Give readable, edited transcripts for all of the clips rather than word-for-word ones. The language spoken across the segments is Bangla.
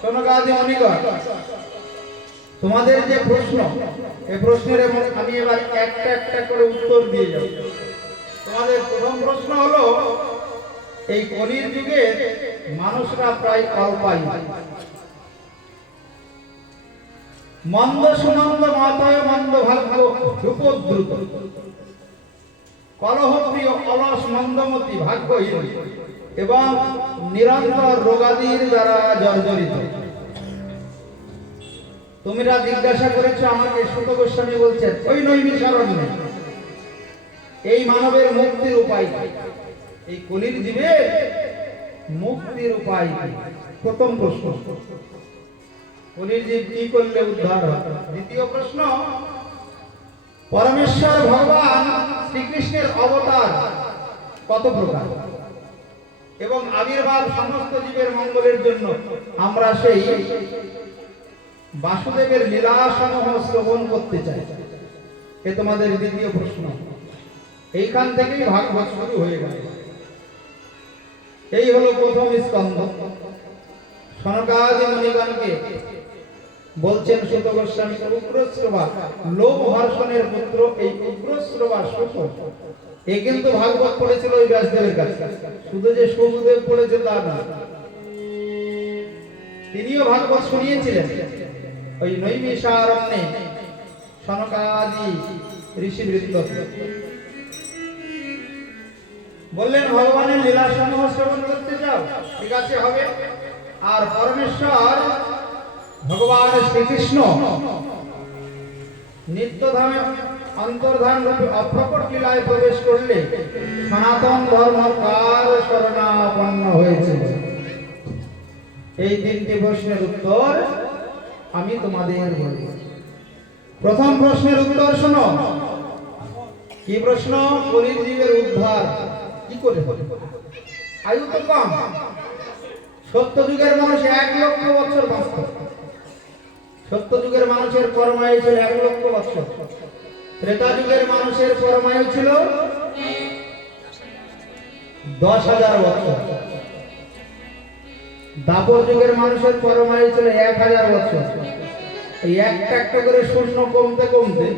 শোনকাদি মনিগণ, তোমাদের যে প্রশ্ন, এই প্রশ্নের আমি এবার একটা একটা করে উত্তর দিয়ে যাব। তোমাদের প্রথম প্রশ্ন হলো, এই কলির যুগে মানুষরা প্রায় অল্পায়ু, মন্দ সুমন্দ মতয় মন্দ ভাগ্য রূপদ্রুত, কলহপ্রিয় অলস মন্দমতি ভাগ্যহীন এবং নিরন্তর রোগাদির দ্বারা জর্জরিত। তোমরা জিজ্ঞাসা করেছো আমাকে, সুত গোস্বামী বলছেন ওই নৈমিষারণ্যে এই মানবের মুক্তির উপায় কি? এই কলির জীবের মুক্তির উপায় কি? প্রথম প্রশ্ন, কলির জীব কি করলে উদ্ধার হবে? দ্বিতীয় প্রশ্ন, পরমেশ্বর ভগবান শ্রীকৃষ্ণের অবতার কত প্রকার এবং আবির্ভাব সমস্ত জীবের মঙ্গলের জন্য আমরা সেই বাসুদেবের লীলাসমূহ শ্রবণ করতে চাই। এ তোমাদের দ্বিতীয় প্রশ্ন। এইখান থেকেই ভাগবত শুরু হয়ে গেল। এই হলো প্রথম স্কন্ধ। সনকাদি মুনিগণকে বলছেন সুত গোস্বামী, উগ্রশ্রবা লোভ হর্ষণের পুত্র এই উগ্রশ্রবা সুত, এ কিন্তু ভাগবত পড়েছিল ওই ব্যাসদেবের কাছে। শুধু যে সুখদেব পড়েছে তা না, তিনিও ভাগবত শুনিয়েছিলেন ওই নৈমিষারণ্যে সনকাদি ঋষিবৃন্দ। বললেন ভগবানের লীলা সমূহ শ্রবণ করতে চাও, ঠিক আছে হবে। আর পরমেশ্বর ভগবান শ্রীকৃষ্ণ নিত্যধামে অন্তর্ধান রূপে অপ্রকট লীলায় প্রবেশ করলে সনাতন ধর্ম কার শরণাপন্ন হয়েছিল? এই তিনটি প্রশ্নের উত্তর আমি তোমাদের বলি। প্রথম প্রশ্নের উত্তর শোনো। কি প্রশ্ন? কলির জীবের উদ্ধার কি করে হবে? আয়ু তো কম। সত্য যুগের মানুষ 1 লক্ষ বছর বাঁচত। সত্য যুগের মানুষের পরমায়ু ছিল 1 লক্ষ বছর। ত্রেতা যুগের মানুষের পরমায়ু ছিল 10,000 বছর। দাপর যুগের মানুষের পরমায়ু ছিল 1000 বছর। এই একটা একটা করে শূন্য কমতে কমতে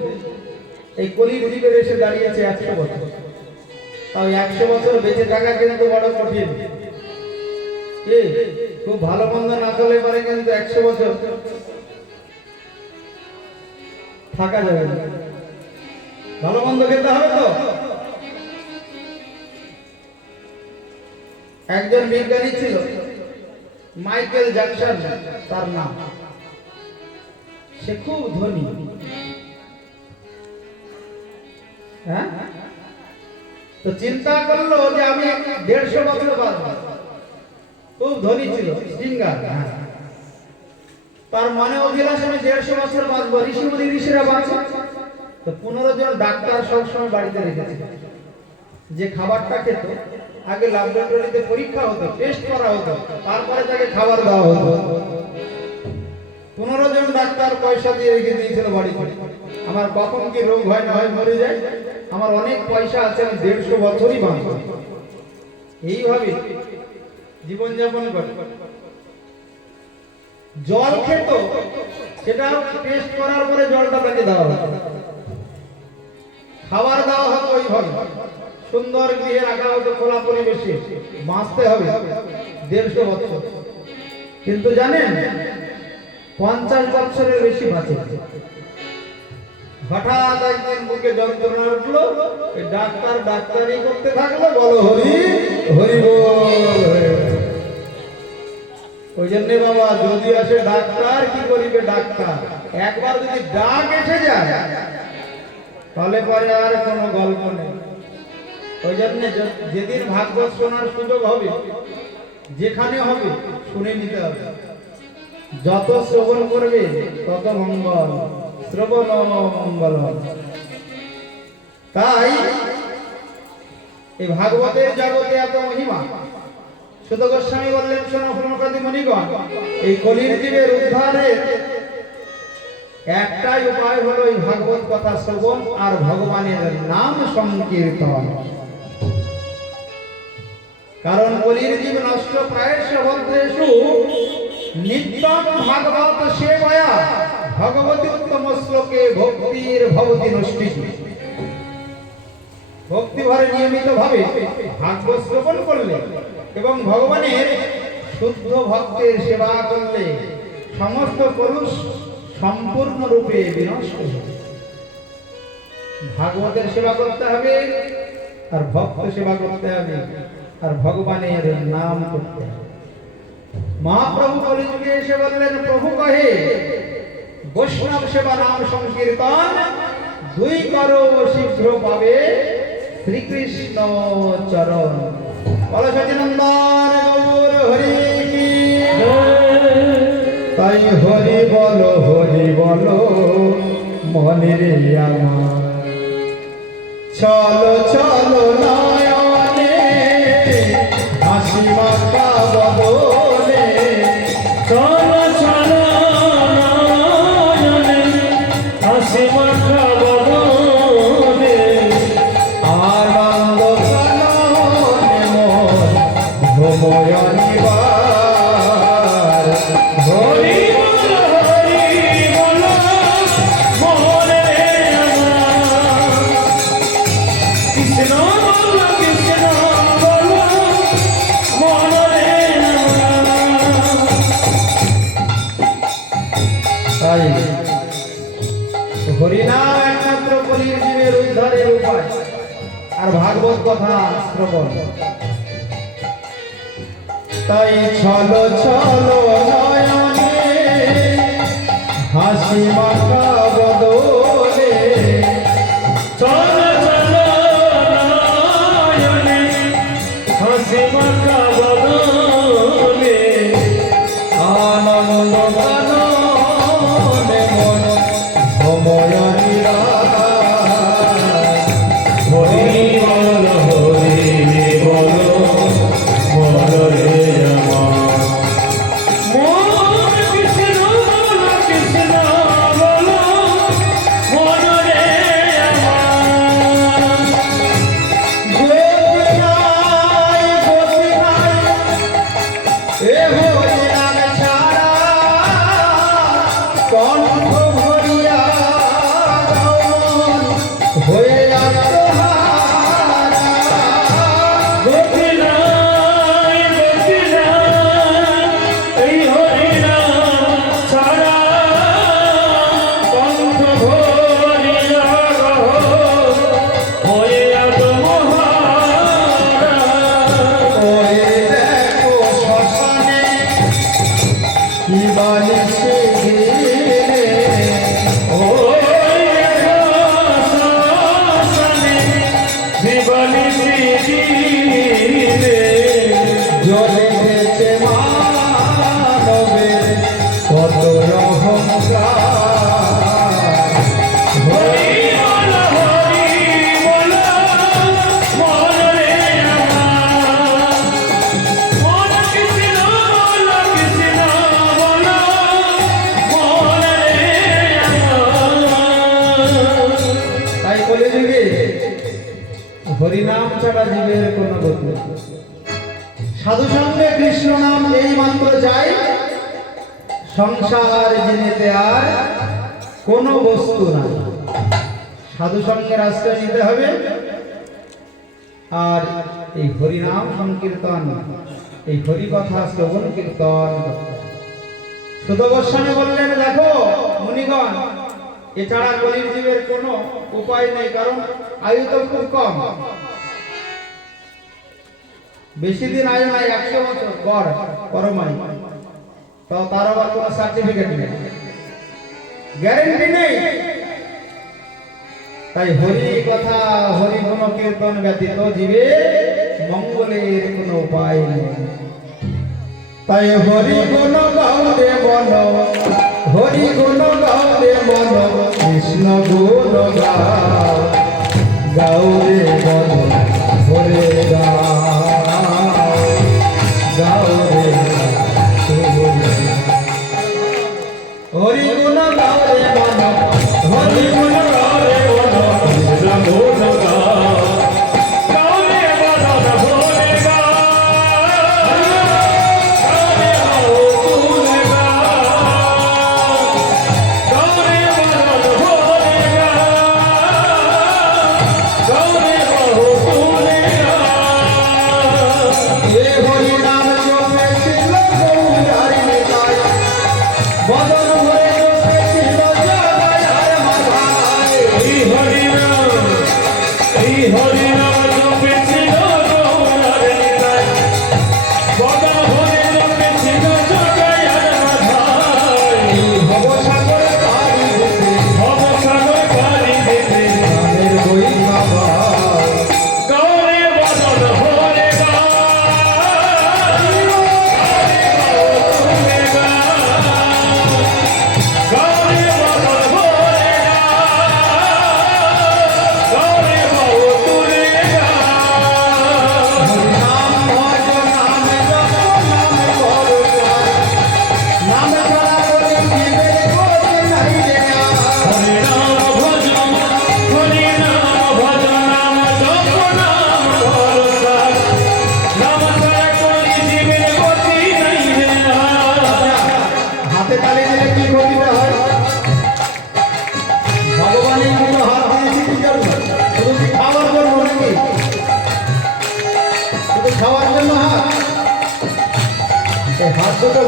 এই কলির জীবের এসে দাঁড়িয়েছে 100 বছর। তাও 100 বছর বেঁচে থাকা কিন্তু বড় কঠিন। খুব ভালো মন্দ না চলে পারে, কিন্তু 100 বছর থাকা যাবে না। ভালো মন্দ খেতে হবে তো। একজন বিজ্ঞানী ছিল, মাইকেল জ্যাকসন তার নাম। সে খুব ধনী। হ্যাঁ, তো চিন্তা করলো যে আমি 150 বছর বাঁচব। খুব ধনী ছিল, সিঙ্গার। তার মনে অভিলাষ আমি 150 বছর বাঁচবো। ঋষিরা বাঁচে তো 15 জন ডাক্তার সবসময় বাড়িতে রেখেছে। যে খাবারটা খেত আগে ল্যাবরেটরিতে পরীক্ষা হতো, টেস্ট করা হতো, তারপরে তাকে খাবার দেওয়া হতো। 15 জন ডাক্তার পয়সা দিয়ে রেখে দিয়েছিল বাড়িতে। আমার কখন কি রোগ হয় না হয়, মরে যায়, আমার অনেক পয়সা আছে, আমি 150 বছরই বাঁচব। এইভাবে জীবনযাপন করে। জল খেত, সেটা টেস্ট করার পরে জলটা তাকে দেওয়া হতো। খাবার দেওয়া হতো ওইভাবে, সুন্দর গৃহে রাখা হতো, খোলা পরিবেশে। বাঁচতে হবে 150 বছর। কিন্তু জানেন 50 বছরের বেশি বাঁচে। হঠাৎ একদিন বুকে যন্ত্রণা উঠলো, ডাক্তার ডাক্তারি করতে থাকলো, বলো হরি হরি বল। ওই জন্য বাবা, যদি আসে ডাক্তার, কি করিবে ডাক্তার? একবার যদি ডাক এসে যায় তাহলে পরে আর কোনো গল্প নেই। ওই জন্য যেদিন ভাগবত শোনার সুযোগ হবে, যেখানে হবে, শুনে নিতে হবে। যত শ্রবণ করবে তত মঙ্গল, শ্রবণ মঙ্গল। তাই এই ভাগবতের জগতে এত মহিমা। সুত গোস্বামী বললেন, শোনো শোনকাদি মুনিগণ, এই কলির জীবের উদ্ধারের একটাই উপায় হলো এই ভাগবত কথা শ্রবণ আর ভগবানের নাম সংকীর্তন। কারণ কলির জীব নষ্ট প্রায়শ ভদ্রেষু নিত্যম ভাগবত সেবয়া ভগবতী উত্তম শ্লোকে ভক্তির ভবতি নষ্টি। ভক্তি ভরে নিয়মিত ভাবে ভাগবত শ্রবণ করলে এবং ভগবানের শুদ্ধ ভক্তের সেবা করলে সমস্ত পুরুষ সম্পূর্ণরূপে বিনষ্ট হবে। ভাগবতের সেবা করতে হবে আর ভক্ত সেবা করতে হবে আর ভগবানের নাম করতে হবে। মহাপ্রভু কলিযুগে এসে বললেন, প্রভু কহে বৈষ্ণব সেবা নাম সংকীর্তন দুই করো শীঘ্র পাবে শ্রীকৃষ্ণ চরণ। বল সচিনন্দন গৌর হরি কি তাই হরি বল মনে রে আমার চলো চলো নয়নে হাসি মাখা বদনে চলো চলো নয়নে হাসি মাখা বদনে আনন্দ কাননে মন ভ্রময়নিবার হরি বল মনে রে আমার কৃষ্ণ বল মনে রে আমার। তাই হরিনাম একমাত্র কলির জীবের উদ্ধারের উপায় আর ভাগবত কথা শ্রবণ। তাই ছলো ছলো নয়নে হাসি মাখা বদলে চলো চলো নয়নে হাসি মাখা বদনে আনন্দ গাননে মন ভ্রময়নিবার হরি বল মন রে আমার। মন কৃষ্ণ বল মন রে আমার। গতি নাই এ হরিনাম ছাড়া কণ্ঠ ভরিয়া গাওন হয়ে আত্মহারা। গতি নাই এই হরিনাম ছাড়া কণ্ঠ ভরিয়া হয়ে আত্মহারা। ওই দেখো শ্মশানে কি বালিশে ঘিরে ওই দেখো শ্মশানে জীবনী সিঁড়িতে জ্বলে গেছে মানবের কত অহংকার। হরি বল মন রে আমার। মন কৃষ্ণ বল মন রে আমার। তাই বলে দিবি হরিনাম ছাড়া জীবের কোনো গতি নেই। সাধু সঙ্গে কৃষ্ণ নাম এই মাত্র যাই সংসার জেনেতে আর কোনো বস্তু নাই। সাধু সঙ্গের আশ্রয় নিতে হবে আর এই হরিনাম সংকীর্তন এই হরি কথা শ্রবণ কীর্তন করতে হবে। সুত গোস্বামী বললেন, দেখো মুনিগণ, এছাড়া কলির জীবের কোনো উপায় নেই, কারণ আয়ু তো খুব কম, বেশি দিন আয়ু নাই, 100 বছর পর পরমায়ু, তো তার আবার কোনো সার্টিফিকেট নেই, গ্যারেন্টি নেই। তাই হরি কথা হরি গুণ কীর্তন ব্যতীত জীবে মঙ্গলের কোনো উপায় নেই। তাই হরি গুণ গাওরে মন, হরি গুণ গাওরে মন, কৃষ্ণ গুণ গাও, গাওরে মন হরে গাও, গাওরে হরি গুণ গাওরে মন, হরি গুণ গাওরে মন, কৃষ্ণ গুণ গাও, গাওরে মন হরে গাও, গাওরে মন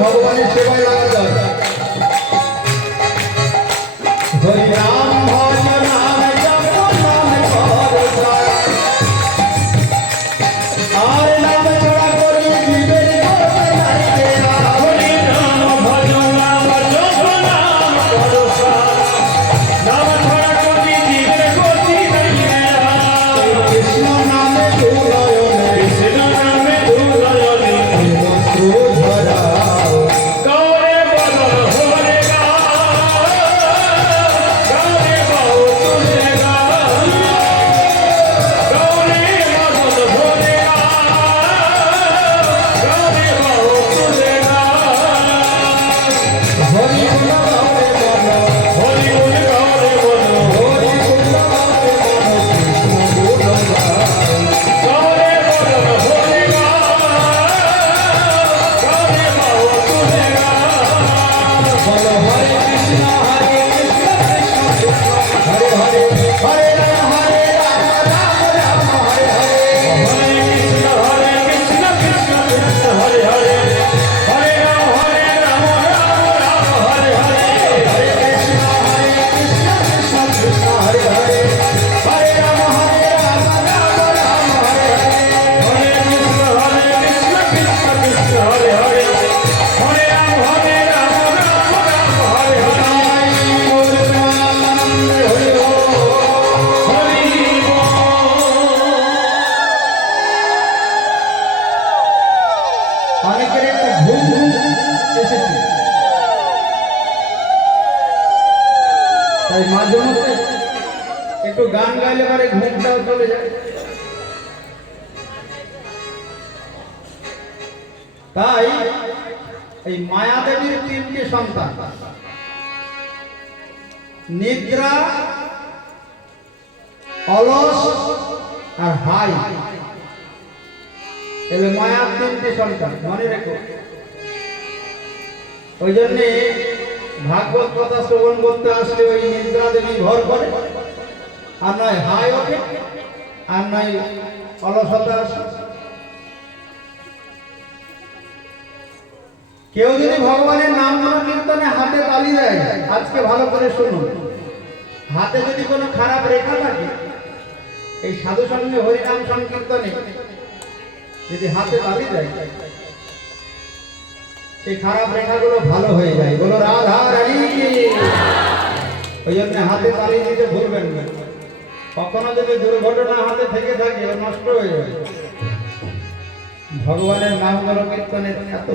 ভগবানের সেবায় লাগা দরকার। হরি নাম ভজ নাম জপ নাম কর জয়। আর নাম ছড়া করি জীবের করতে নাই রে আর। হরি নাম ভজ নাম জপ নাম করো সার। নাম ছাড়া কোটি জীবের গতি নাই রে আর। কৃষ্ণ নামে তুলয়নে কৃষ্ণ নামে দুলয়নে অশ্রু ঝরাও। গৌরে বদন হরে গা। গৌরে বাউ তুলে গা। গৌরে বদন হরে গা। গৌরে বাউ তুলে গা। হরি গুণ গাওরে মন, হরি গুণ গৌরে বদন। হরি গুণ গাওরে মন, কৃষ্ণ গুণ গাও। গৌরে বদন হরে গা। গৌরে বাউ তুলে গা। বলো হরে কৃষ্ণ কৃষ্ণ কৃষ্ণ, হরে হরে হরে রাম রাম রাম হরে হরে। হরে কৃষ্ণ কৃষ্ণ কৃষ্ণ হরে হরে। হরে রাম রাম রাম হরে হরে। হরে কৃষ্ণ কৃষ্ণ কৃষ্ণ হরে হরে, হরে রাম রাম রাম হরে হরে। হরে কৃষ্ণ কৃষ্ণ কৃষ্ণ হরে হরে। হরে রাম রাম রাম হরে হরে। গৌর প্রেমানন্দে হরি বল। হরি বল। অনেকের একটা ঘুম ঘুম এসেছে, তাই মাঝে মধ্যে একটু গান গাইলে পরে ঘুমটাও চলে যায়। তাই এই মায়াদেবীর তিনটি সন্তান, নিদ্রা, অলস আর হাই, এলে মায়ার তিনটি সন্তান, মনে রেখো। ওই জন্যে ভাগবত কথা শ্রবণ করতে আসলে ওই নিদ্রা দেবী ঘর করে, আর নয় হাই ওঠে, আর নয় অলসতা আসে। কেউ যদি ভগবানের নাম কীর্তনে হাতে তালি দেয়, আজকে ভালো করে শুনুন, হাতে যদি কোনো খারাপ রেখা থাকে, এই সাধু সঙ্গে হরিনাম সংকীর্তনে যদি হাতে তালি দেয়, সেই খারাপ রেখাগুলো ভালো হয়ে যায়। বলো রাধা রানী। ওই জন্য হাতে তালি দিতে ভুলবেন না। কখনো যদি দুর্ঘটনা হাতে থেকে থাকে, ও নষ্ট হয়ে যাবে। ভগবানের নাম গুলো কীর্তনের এত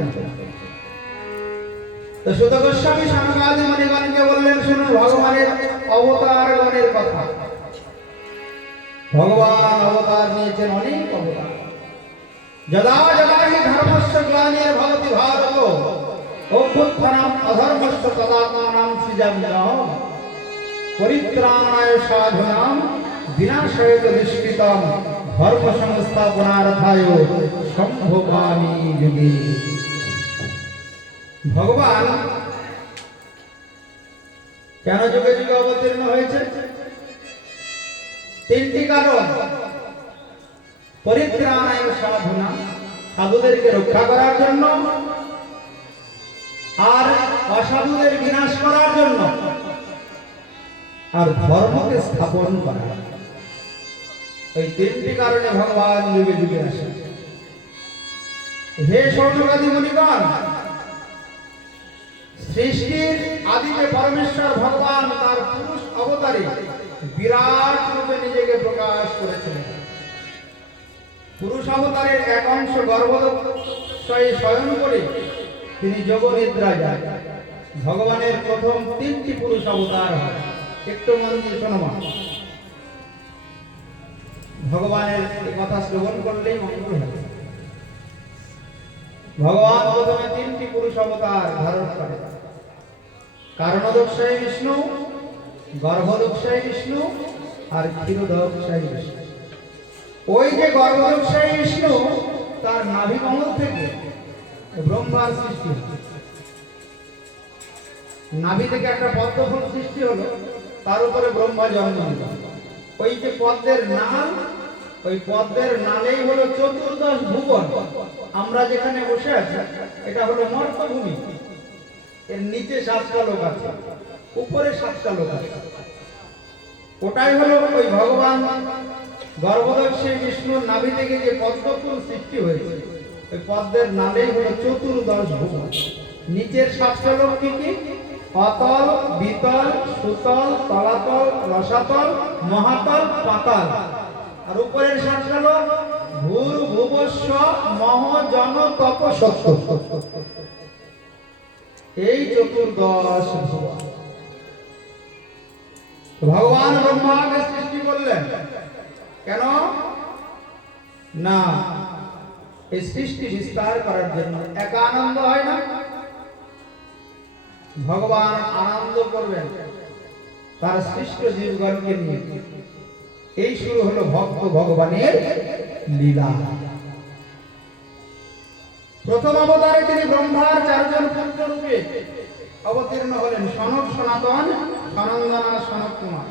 তো সুত গোস্বামী সনকাদি মুনিগণকে বললেন, শুনুন ভগবানের অবতার গণের কথা। ভগবান অবতার নিয়েছেন অনেক অবতার। যদা যদা হি ধর্মস্য গ্লানির্ভবতি ভারত অভ্যুত্থানম অধর্মস্য তদাত্মানাং সৃজাম্যহম পরিত্রাণায় সাধুনাম বিনাশায় চ দুষ্কৃতম ধর্ম সংস্থাপনার্থায় সম্ভবামি যুগে। ভগবান কেন যুগে যুগে অবতীর্ণ হয়েছে? তিনটি কারণ। পরিত্রাণায় সাধুনাম, সাধুদেরকে রক্ষা করার জন্য, আর অসাধুদের বিনাশ করার জন্য, আর ধর্মকে স্থাপন করা। এই তিনটি কারণে ভগবান যুগে যুগে আসে। হে সৌনকাদি মুনিগণ, সৃষ্টির আদিতে পরমেশ্বর ভগবান তার পুরুষ অবতারে বিরাট রূপে নিজেকে প্রকাশ করেছিলেন। পুরুষ অবতারের এক অংশ গর্ভদশয়ে শয়ন করে তিনি যোগ নিদ্রা যান। ভগবানের প্রথম তিনটি পুরুষ অবতার হয়। একটু মন দিয়ে শোনো মা। ভগবানের এই কথা শ্রবণ করলেই মঙ্গল হবে। ভগবান প্রথমে তিনটি পুরুষ অবতার ধারণ করে। কারণদক্ষায় বিষ্ণু, গর্ভদক্ষায় বিষ্ণু, আর ক্ষীরোদক্ষায় বিষ্ণু। ওই যে গর্ভদক্ষায় বিষ্ণু, তার নাভি কমল থেকে ব্রহ্মার সৃষ্টি হল। নাভি থেকে একটা পদ্মফুল সৃষ্টি হলো, তার উপরে ব্রহ্মা জন্ম নিল। ওই যে পদ্মের নাল, ওই পদ্মের নালেই হলো চতুর্দশ ভুবন। আমরা যেখানে বসে আছি, এটা হলো মর্তভূমি। এর নিচে 7টা লোক আছে, উপরে 7টা লোক আছে। ওটাই হলো ওই ভগবান গর্ভদর্শী বিষ্ণুর নাভি থেকে যে পদ্মফুল সৃষ্টি হয়েছে, ওই পদ্মের নামেই হলো চতুর্দশ ভুবন। নিচের 7টা লোক কি কি? অতল, বিতল, সুতল, তলাতল, রসাতল, মহাতল, পাতাল। আর উপরের 7টা লোক ভূর, ভুবস্ব, মহ, জন, তপ, সত্য। এই চতুর্দশ ভুবন ভগবান ব্রহ্মাকে সৃষ্টি করলেন। কেন? না, এই সৃষ্টি বিস্তার করার জন্য। একা আনন্দ হয় না, ভগবান আনন্দ করবেন তার সৃষ্ট জীবগণকে নিয়ে। এই শুরু হলো ভক্ত ভগবানের লীলা। প্রথম অবতারে তিনি ব্রহ্মার 4জন পুত্র রূপে অবতীর্ণ হলেন, সনক, সনাতন, সনন্দনা, সনক কুমার।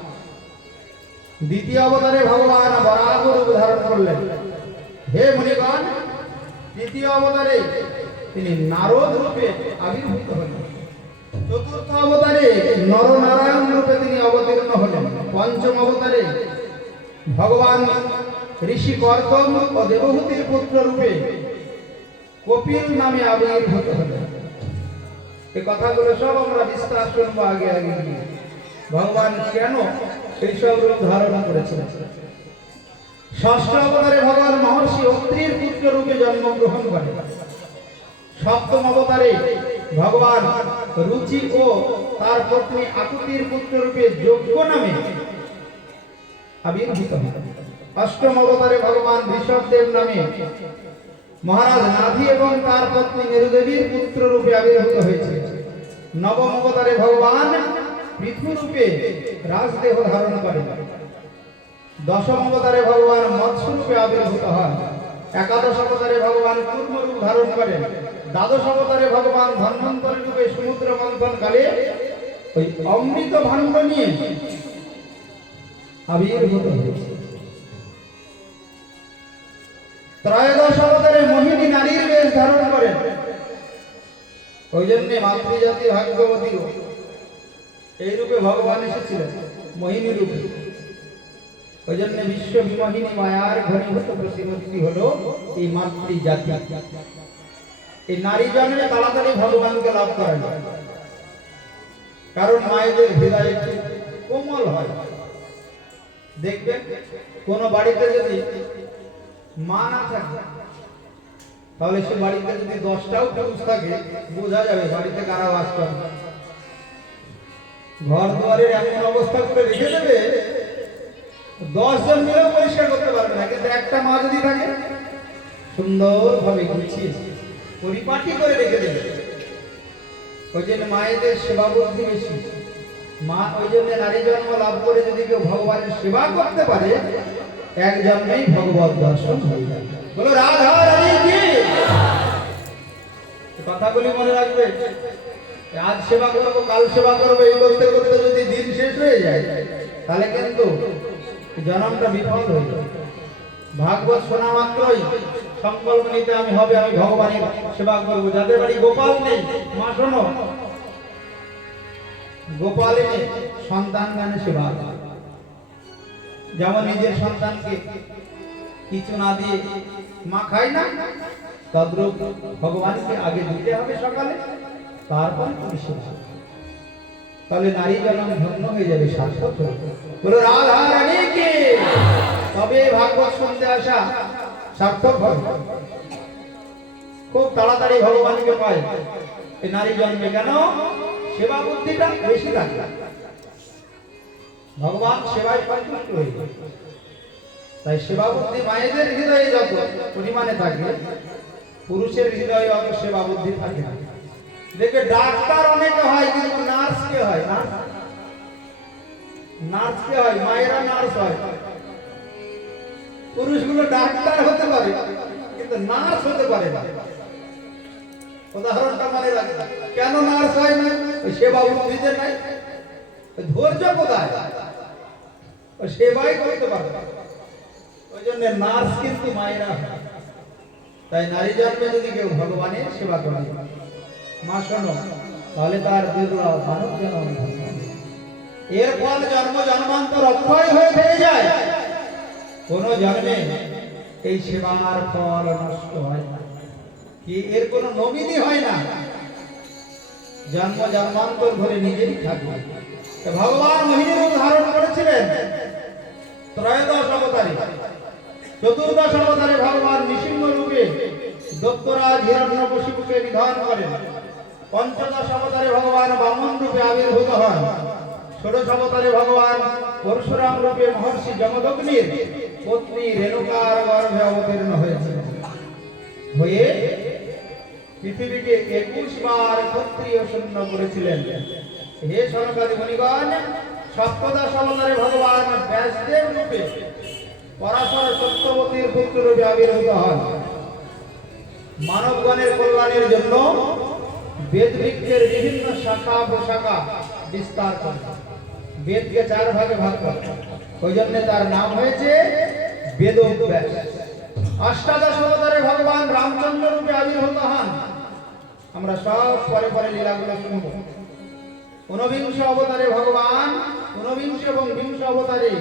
দ্বিতীয় অবতারে ভগবান বরাহ রূপ ধারণ করলেন। হে মুনিগণ, তৃতীয় অবতারে তিনি নারদ রূপে আবির্ভূত হলেন। চতুর্থ অবতারে নরনারায়ণ রূপে তিনি অবতীর্ণ হলেন। পঞ্চম অবতারে ভগবান ঋষি কর্দম ও দেবহূতির পুত্র রূপে কপিল নামে আবির্ভূত হলেন। এই কথাগুলো সব আমরা বিস্তার শুনবো আগে আগে। ভগবান কেন এই সব রূপ ধারণ করেছিলেন? ষষ্ঠ অবতারে ভগবান মহর্ষি অত্রির পুত্র রূপে জন্মগ্রহণ করেন। সপ্তম অবতারে ভগবান রুচি ও তার পত্নী আকুতির পুত্র রূপে যজ্ঞ নামে আবির্ভূত হন। অষ্টম অবতারে ভগবান ঋষভদেব নামে মহারাজ নাভি এবং তার পত্নী মেরুদেবীর পুত্র রূপে আবির্ভূত হয়েছে। নবম অবতারে ভগবান পৃথু রূপে রাজদেহ ধারণ করেন। দশম অবতারে ভগবান মৎস্য রূপে আবির্ভূত হন। একাদশ অবতারে ভগবান কূর্ম রূপ ধারণ করেন। দ্বাদশ অবতারে ভগবান ধন্বন্তরী রূপে সমুদ্র মন্থন কালে ওই অমৃত ভাণ্ড নিয়ে আবির্ভূত হয়েছে। ত্রয়োদশ অবতারে মোহিনী নারীর বেশ ধারণ করেন। ওই জন্য মাতৃজাতি ভাগ্যবতী এই রূপে ভগবান এসেছিলেন, মোহিনী রূপে। ওই জন্য বিশ্ব বিমোহিনী মায়ার ঘনীভূত প্রতিমূর্তি হলো এই মাতৃজাতি। এই নারী জন্মে তাড়াতাড়ি ভগবানকে লাভ করা যায়, কারণ মায়েদের হৃদয় একটু কোমল হয়। দেখবেন কোন বাড়িতে যদি মা না থাকে, তাহলে সে বাড়িতে যদি 10টাও পুরুষ থাকে, বোঝা যাবে বাড়িতে কারা বাস করে। ঘর দুয়ারের এমন অবস্থা করে রেখে দেবে, 10 জন মিলেও পরিষ্কার করতে পারবে না। কিন্তু একটা মা যদি থাকে, সুন্দরভাবে গুছিয়ে পরিপাটি করে রেখে দেবে। ওই জন্য মায়েদের সেবা বুদ্ধি বেশি। মা ওই জন্য নারী জন্ম লাভ করে যদি কেউ ভগবানের সেবা করতে পারে, এক জন্মেই ভগবত দর্শন হয়ে যায়। বলো রাধা রানী কি? কথাগুলি মনে রাখবে। আজ সেবা করবো, কাল সেবা করবো, এই করতে করতে যদি দিন শেষ হয়ে যায়, তাহলে কিন্তু জন্মটা বিফল হয়ে যায়। ভাগবত শোনা মাত্রই সংকল্প নিতে আমি ভগবানের সেবা করব। যাদের বাড়ি গোপাল নেই, মা শোনো, গোপাল এনে সন্তান গানে সেবা। যেমন নিজের সন্তানকে কিছু না দিয়ে মা খায় না, তদ্রূপ ভগবানকে আগে দিতে হবে সকালে, তারপর তুমি সেবা। তাহলে নারী জন্ম ধন্য হয়ে যাবে, সার্থক হবে। বলো রাধা রানী কি? তবে ভাগবত শুনতে আসা সার্থক হবে। খুব তাড়াতাড়ি ভগবানকে পায় এই নারী জন্মে। কেন? সেবা বুদ্ধিটা বেশি থাকে। ভগবান সেবায় সন্তুষ্ট হয়ে যায়। তাই সেবা বুদ্ধি মায়েদের হৃদয়ে যত পরিমাণে থাকে, পুরুষের হৃদয়ে অত সেবা বুদ্ধি থাকে না। দেখে ডাক্তার অনেকে হয়, কিন্তু নার্স কে হয়? নার্স কে হয়? মায়েরা নার্স হয়। পুরুষগুলো ডাক্তার হতে পারে, কিন্তু নার্স হতে পারে না। উদাহরণটা মনে রাখবে। কেন নার্স হয় না? সেবা বুদ্ধিতে নাই। ধৈর্য কোথায়? সেবাই করতে পারে। ওই জন্য নার্স কিন্তু মায়েরা হয়। তাই নারী জন্মে যদি কেউ ভগবানের সেবা করে, মা শোনো, তাহলে তার দুর্লভ মানব জন্ম ধন্য। এর ফল জন্ম জন্মান্তর অক্ষয় হয়ে থেকে যায়। কোন জন্মে এই সেবার ফল নষ্ট হয় না, কি এর কোন নবীনই হয় না, জন্ম জন্মান্তর ধরে নিজেই থাকবে। তো ভগবান মোহিনী রূপ ধারণ করেছিলেন ত্রয়োদশ অবতারে। চতুর্দশ অবতারে ভগবান নৃসিংহ রূপে দৈত্যরাজ হিরণ্যকশিপুকে নিধন করেন। পঞ্চদশ অবতারে ভগবান বামন রূপে আবির্ভূত হন। ষোড়শ অবতারে ভগবান পরশুরাম রূপে মহর্ষি যমদগ্নির পত্নী রেণুকার গর্ভে অবতীর্ণ হয়েছিলেন। হয়ে পৃথিবীকে 21 বার ক্ষত্রিয় শূন্য করেছিলেন। হে সনকাদি মুনিগণ, সপ্তদশ অবতারে ভগবান ব্যাসদেব রূপে পরাশর সত্যবতীর পুত্র রূপে আবির্ভূত হন। মানবগণের কল্যাণের জন্য বেদ বৃক্ষের বিভিন্ন শাখা প্রশাখা বিস্তার করেন। বেদকে 4 ভাগে ভাগ করেন, ওই জন্য তার নাম হয়েছে বেদব্যাস। অষ্টাদশ অবতারে ভগবান রামচন্দ্র রূপে আবির্ভূত হন। আমরা সব পরে পরে লীলাগুলো শুনব। ঊনবিংশ অবতারে ভগবান, ঊনবিংশ এবং বিংশ অবতারে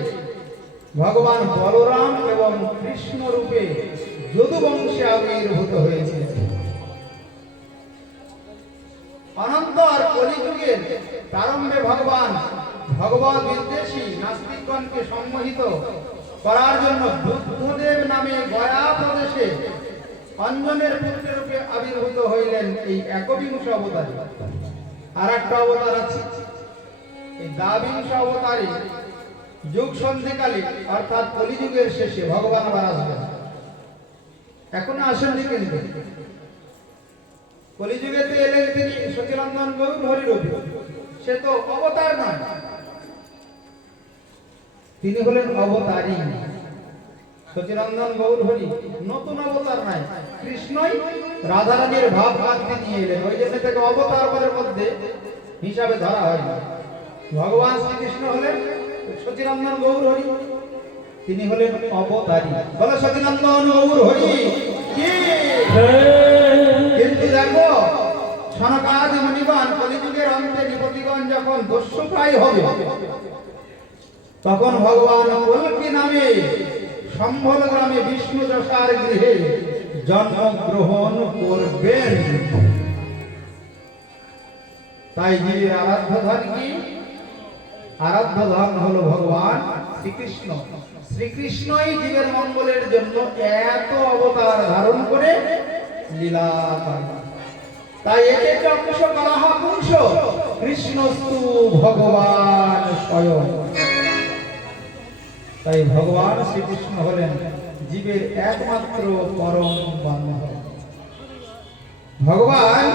ভগবান বলরাম এবং কৃষ্ণ রূপে যদুবংশে আবির্ভূত হয়েছে। অনন্ত আর কলিযুগের প্রারম্ভে ভগবান ভগবত বিদ্বেষী নাস্তিকগণকে সম্মোহিত করার জন্য বুদ্ধদেব নামে গয়া প্রদেশে অঞ্জনের পুত্র রূপে আবির্ভূত হইলেন এই একবিংশ অবতারে। আর একটা অবতার আছে, এই দ্বাবিংশ অবতারে যুগ সন্ধিকালে অর্থাৎ কলিযুগের শেষে ভগবান আবার আসবেন। এখনো আসেননি, কিন্তু কলিযুগেতে এলেন তিনি সচিনন্দন গৌর হরিরূপে। সে তো অবতার নয়, তিনি হলেন অবতারী। সচিনন্দন গৌর হরি নতুন অবতার নাই, কৃষ্ণই রাধারানীর ভাব কান্তি নিয়ে এলেন, ওই জন্য থেকে অবতার পরের মধ্যে হিসাবে ধরা হয় না। ভগবান শ্রীকৃষ্ণ হলেন সচিনন্দন গৌর হরি, তিনি হলেন অবতারী। বলো সচিনন্দন গৌর হরি কি। কিন্তু দেখো, সনকাদি মুনিগণ কলিযুগের অন্তে নৃপতিগণ যখন দস্যুপ্রায় হবে, তখন ভগবান কল্কি নামে সম্বল গ্রামে বিষ্ণু যশার গৃহে জন্মগ্রহণ করবেন। তাই জীবের আরাধ্য ধন কি? আরাধ্য ধন হলো ভগবান শ্রীকৃষ্ণ। শ্রীকৃষ্ণই জীবের মঙ্গলের জন্য এত অবতার ধারণ করে লীলা করেন। তাই একে অংশ করা হয় পুংস, কৃষ্ণস্তু ভগবান স্বয়ং। তাই ভগবান শ্রীকৃষ্ণ হলেন জীবের একমাত্র পরম বান্ধব। ভগবান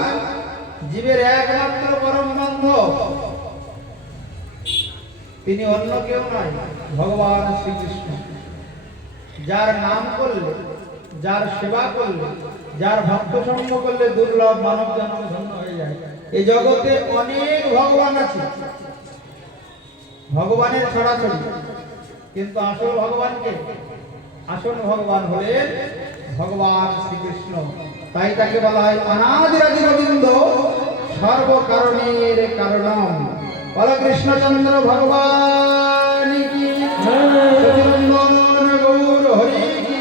জীবের একমাত্র পরম বান্ধব, তিনি অন্য কেউ নয়, ভগবান শ্রীকৃষ্ণ। যার নাম করলে, যার সেবা করলে, যার ভক্ত সঙ্গ করলে দুর্লভ মানব জন্ম ধন্য হয়ে যায়। এই জগতে অনেক ভগবান আছে, ভগবানের ছড়াছড়ি, কিন্তু আসল ভগবানকে, আসল ভগবান হলেন ভগবান শ্রীকৃষ্ণ। তাই তাকে বলা হয় অনাদিরাদি গোবিন্দ, সর্বকারণের কারণম। বলো কৃষ্ণচন্দ্র ভগবান কি, সচিনন্দন গৌর হরি কি,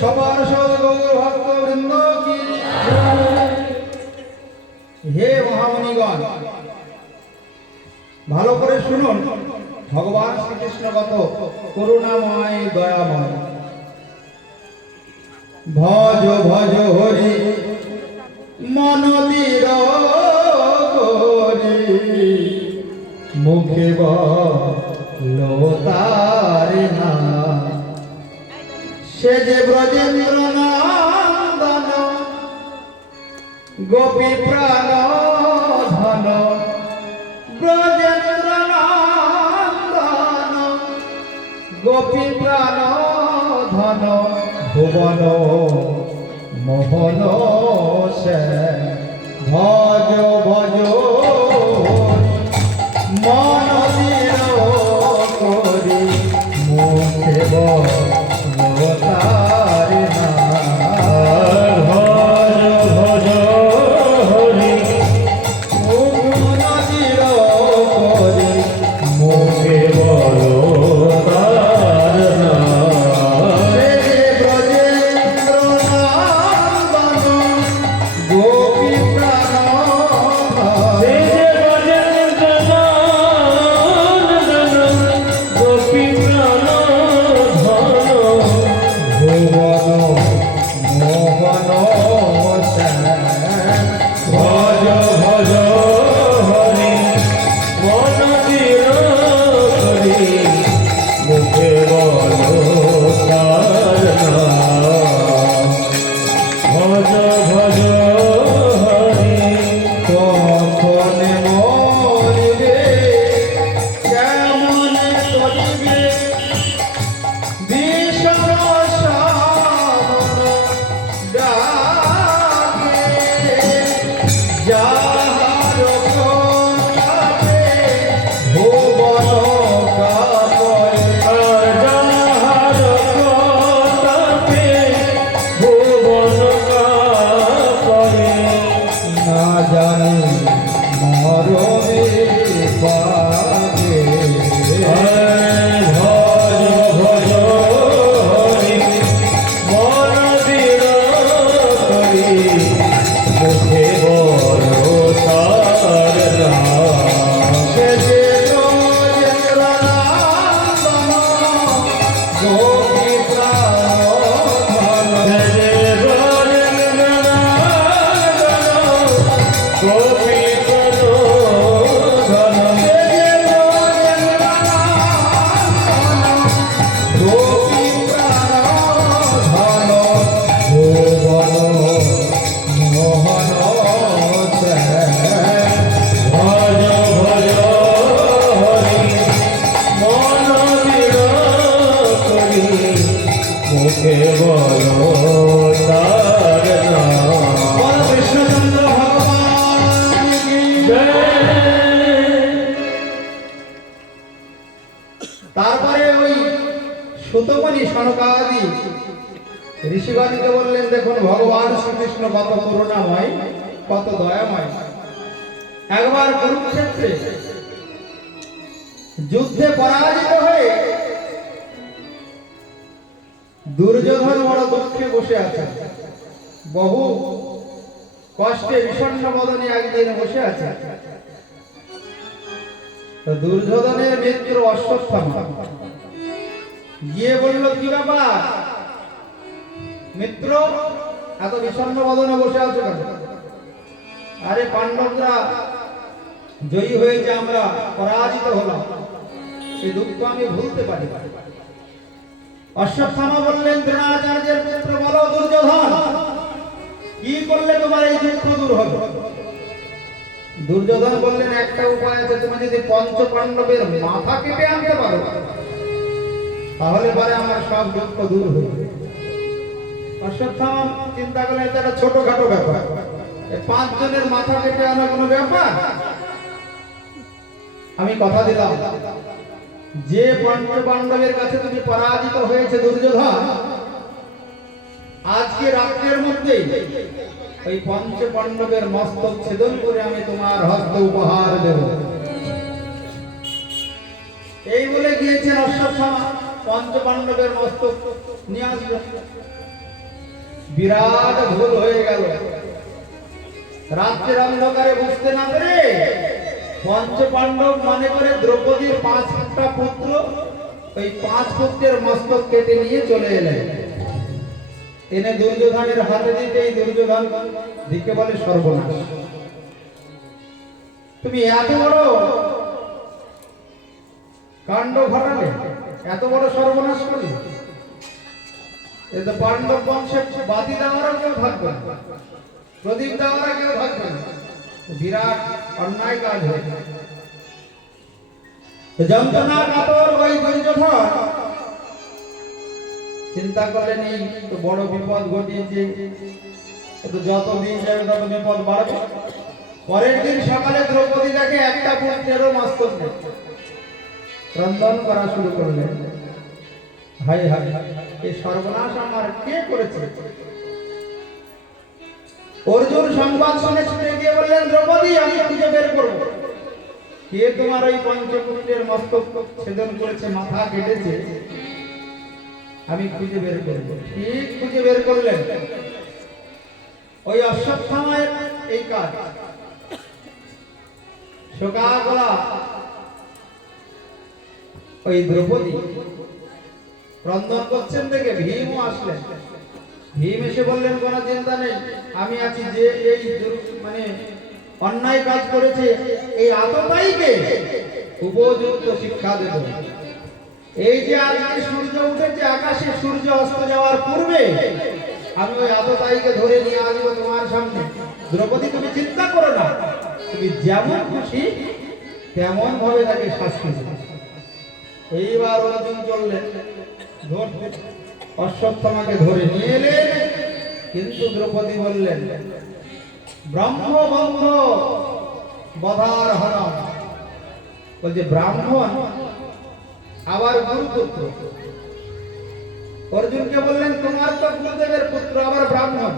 সপার্ষ গৌর ভক্ত বৃন্দ কি। হে মহামুনিগণ, ভালো করে শুনুন, ভগবান শ্রীকৃষ্ণ কত করুণাময়, দয়াময়। ভজ ভজ হরি মন দৃঢ় করি, মুখে বলো তার নাম। সে যে ব্রজেন্দ্র নন্দন, গোপী প্রাণ ধন, ব্রজেন্দ্র নন্দন গোপী প্রাণ ধন, ভুবন মোহন সে। ভজ ভজ মন দৃঢ় করি, মুখে বলো তার নাম। যাহার প্রতাপে ভুবন কাঁপে। আর যাহার প্রতাপে ভুবন কাঁপে। না জানি মরণে পাবে। ভজ ভজ হরি মন দৃঢ় করি মুখে বড় তার নাম। সে যে ব্রজেন্দ্রনান্দন গোপী প্রাণ জয় ব্রজেন্দ্রনাথ গোপী প্রণোধন। গোপী প্রাণ ভুবন মোহন ভজ ভজ হরি মন দৃঢ় করি মুখে বল তার নাম। কৃষ্ণচন্দ্র ভগবান কি তারপরে ওই সুতমণি সনকাদি ঋষিগণকে বললেন, দেখুন ভগবান শ্রীকৃষ্ণ কত করুণাময়, কত দয়াময়। একবার কুরুক্ষেত্রে যুদ্ধে পরাজিত হয়ে দুর্যোধন বড় দুঃখে বসে আছে, বহু কষ্টে বিষণ্ণ বদনে একদিন বসে আছে। তো দুর্যোধনের মিত্র অশ্বত্থামা গিয়ে বলল, কি ব্যাপার মিত্র, এত বিষণ্ণ বদনে বসে আছো কেন? আরে পাণ্ডবরা জয়ী হয়েছে, আমরা পরাজিত হলাম, এই দুঃখ আমি ভুলতে পারি না। অশ্বত্থামা বললেন, দ্রোণাচার্যের পুত্র বলো দুর্যোধন, কি করলে তোমার এই দুঃখ দূর হবে? দুর্যোধন বললেন, একটা উপায় আছে, তুমি যদি পঞ্চ পাণ্ডবের মাথা কেটে আনতে পারো তাহলে পরে আমার সব দুঃখ দূর হবে। অশ্বত্থামা চিন্তা করলেন, এটা একটা ছোটখাটো ব্যাপার, এই 5 জনের মাথা কেটে আনা কোনো ব্যাপার? আমি কথা দিলাম, যে পঞ্চ পাণ্ডবের কাছে তুমি পরাজিত হয়েছে দুর্যোধন, আজকে রাত্রের মধ্যেই ওই পঞ্চ পাণ্ডবের মস্তক ছেদন করে আমি তোমার হস্তে উপহার দেব। এই বলে গিয়েছেন অশ্বত্থামা, পঞ্চ পাণ্ডবের মস্তক নিয়ে আসবেন। বিরাট ভুল হয়ে গেল। রাত্রের অন্ধকারে বুঝতে না পেরে পঞ্চ পাণ্ডব মনে করে দ্রৌপদীর 5টা পুত্র, ওই 5 পুত্রের মস্তক কেটে নিয়ে চলে এলেন। এনে দুর্যোধনের হাতে দিতেই দুর্যোধন দিকে বলে, সর্বনাশ, তুমি এত বড় কাণ্ড ঘটালে, এত বড় সর্বনাশ করলে, এ তো পাণ্ডব বংশে বাতি দেওয়ারও কেউ থাকবে না, প্রদীপ দেওয়ারও কেউ থাকবে না, বিরাট অন্যায় কাজ হয়েছে। যন্ত্রণা কাতর ওই দুর্যোধন চিন্তা করলেন, এই তো বড় বিপদ ঘটিয়েছে, তো যত দিন যাবে তত বিপদ বাড়বে। পরের দিন সকালে দ্রৌপদী দেখে একটা পুত্রেরও মস্তক নেই। রন্ধন করা শুরু করলেন, হাই হাই, এই সর্বনাশ আমার কে করেছে? অর্জুন সংবাদ শুনে ছুটে গিয়ে বললেন, দ্রৌপদী, আমি খুঁজে বের করব কে তোমার ওই পঞ্চপুত্রের মস্তক ছেদন করেছে, মাথা কেটেছে, আমি খুঁজে বের করব। ঠিক খুঁজে বের করলেন, ওই অশ্বত্থামার এই কাজ। সকালবেলা ওই দ্রৌপদী রন্ধন করছেন দেখে ভীমও আসলেন। ভীম এসে বললেন, কোনো চিন্তা নেই, আমি আছি, যে এই মানে অন্যায় কাজ করেছে এই আততায়ীকে উপযুক্ত শিক্ষা দেব। এই যে আজকে সূর্য উঠেছে আকাশে, সূর্য অস্ত যাওয়ার পূর্বে আমি ওই আততায়ীকে ধরে নিয়ে আসবো তোমার সামনে। দ্রৌপদী, তুমি চিন্তা করো না, তুমি যেমন খুশি তেমন ভাবে তাকে শাস্তি দেবে। এইবার অর্জুন চললেন ধরতে, অশ্বত্থামাকে ধরে নিয়ে এলেন, কিন্তু দ্রৌপদী বললেন, ব্রহ্মবন্ধ বধার হরণ, বলছে ব্রাহ্মণ আবার গুরুপুত্র। অর্জুনকে বললেন তোমার তো গুরুদেবের পুত্র আবার ব্রাহ্মণ,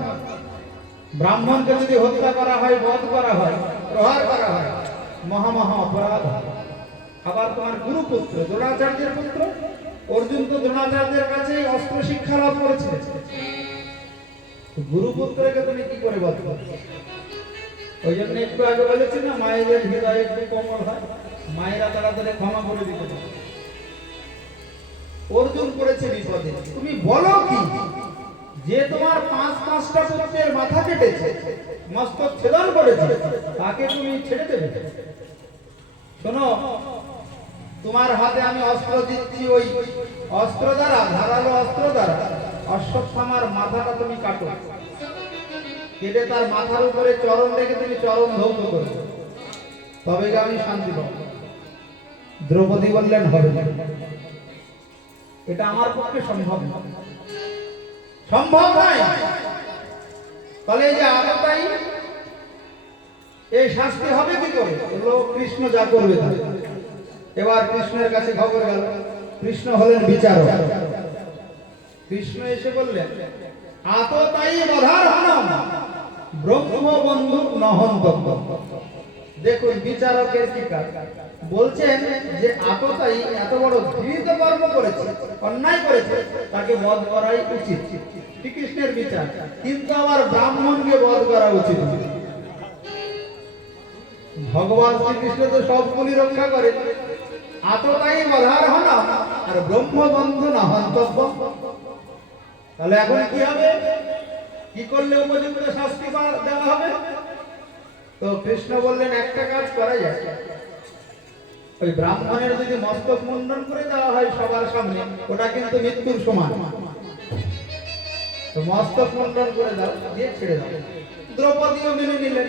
ব্রাহ্মণকে যদি হত্যা করা হয়, বধ করা হয়, প্রহার করা হয়, মহা মহা অপরাধ হয়। আবার তোমার গুরুপুত্র দ্রোণাচার্যের পুত্র, অর্জুন তো দ্রোণাচার্যের কাছে অস্ত্র শিক্ষা লাভ করেছে, গুরুপুত্রকে তুমি কি করে বধ করবে? ওই জন্য একটু আগে বলেছি না, মায়েদের হৃদয় একটু কোমল হয়, মায়েরা তাড়াতাড়ি ক্ষমা করে দিতে পারে। অর্জুন করেছে বিপদে, তুমি বলো কি যে তোমার পাঁচটা পুত্রের মাথা কেটেছে, মস্তক ছেদন করেছে, তাকে তুমি ছেড়ে দেবে? শোনো, তোমার হাতে আমি অস্ত্র দিচ্ছি, ওই অস্ত্র দ্বারা, ধারালো অস্ত্র দ্বারা অশ্বত্থামার মাথাটা তুমি কাটো, কেটে তার মাথার উপরে চরণ রেখে তুমি চরণ ধৌত করবে, তবে আমি শান্তি পাবো। দ্রৌপদী বললেন হবে না, এটা আমার পক্ষে সম্ভব না, সম্ভব নয়। তাহলে এই যে আততায়ী, এই শাস্তি হবে কি করে? বললো কৃষ্ণ যা করবে তাই। এবার কৃষ্ণের কাছে খবর গেল, কৃষ্ণ হলেন বিচারক। কৃষ্ণ এসে বললেন আততায়ী বধার হনম ব্রহ্মবন্ধু নহন্তব্য। দেখুন বিচারকের কি কাজ, বলছেন যে আততায়ী এত বড় ঘৃণিত কর্ম করেছে, অন্যায় করেছে, তাকে বধ করাই উচিত, শ্রীকৃষ্ণের বিচার। কিন্তু আবার ব্রাহ্মণকে বধ করা উচিত। ভগবান শ্রীকৃষ্ণ তো সবগুলি রক্ষা করে, আততায়ী বধার হনম আর ব্রহ্মবন্ধু নহন্তব্য। তাহলে এখন কি হবে? কি করলে উপযুক্ত শাস্তি দেওয়া হবে? তো কৃষ্ণ বললেন একটা কাজ করা যায়, ওই ব্রাহ্মণের যদি মস্তক মুন্ডন করে দেওয়া হয় সবার সামনে, ওটা কিন্তু মৃত্যুর সমান, তো মস্তক মুন্ডন করে দাও, দিয়ে ছেড়ে দাও। দ্রৌপদীও মেনে নিলেন।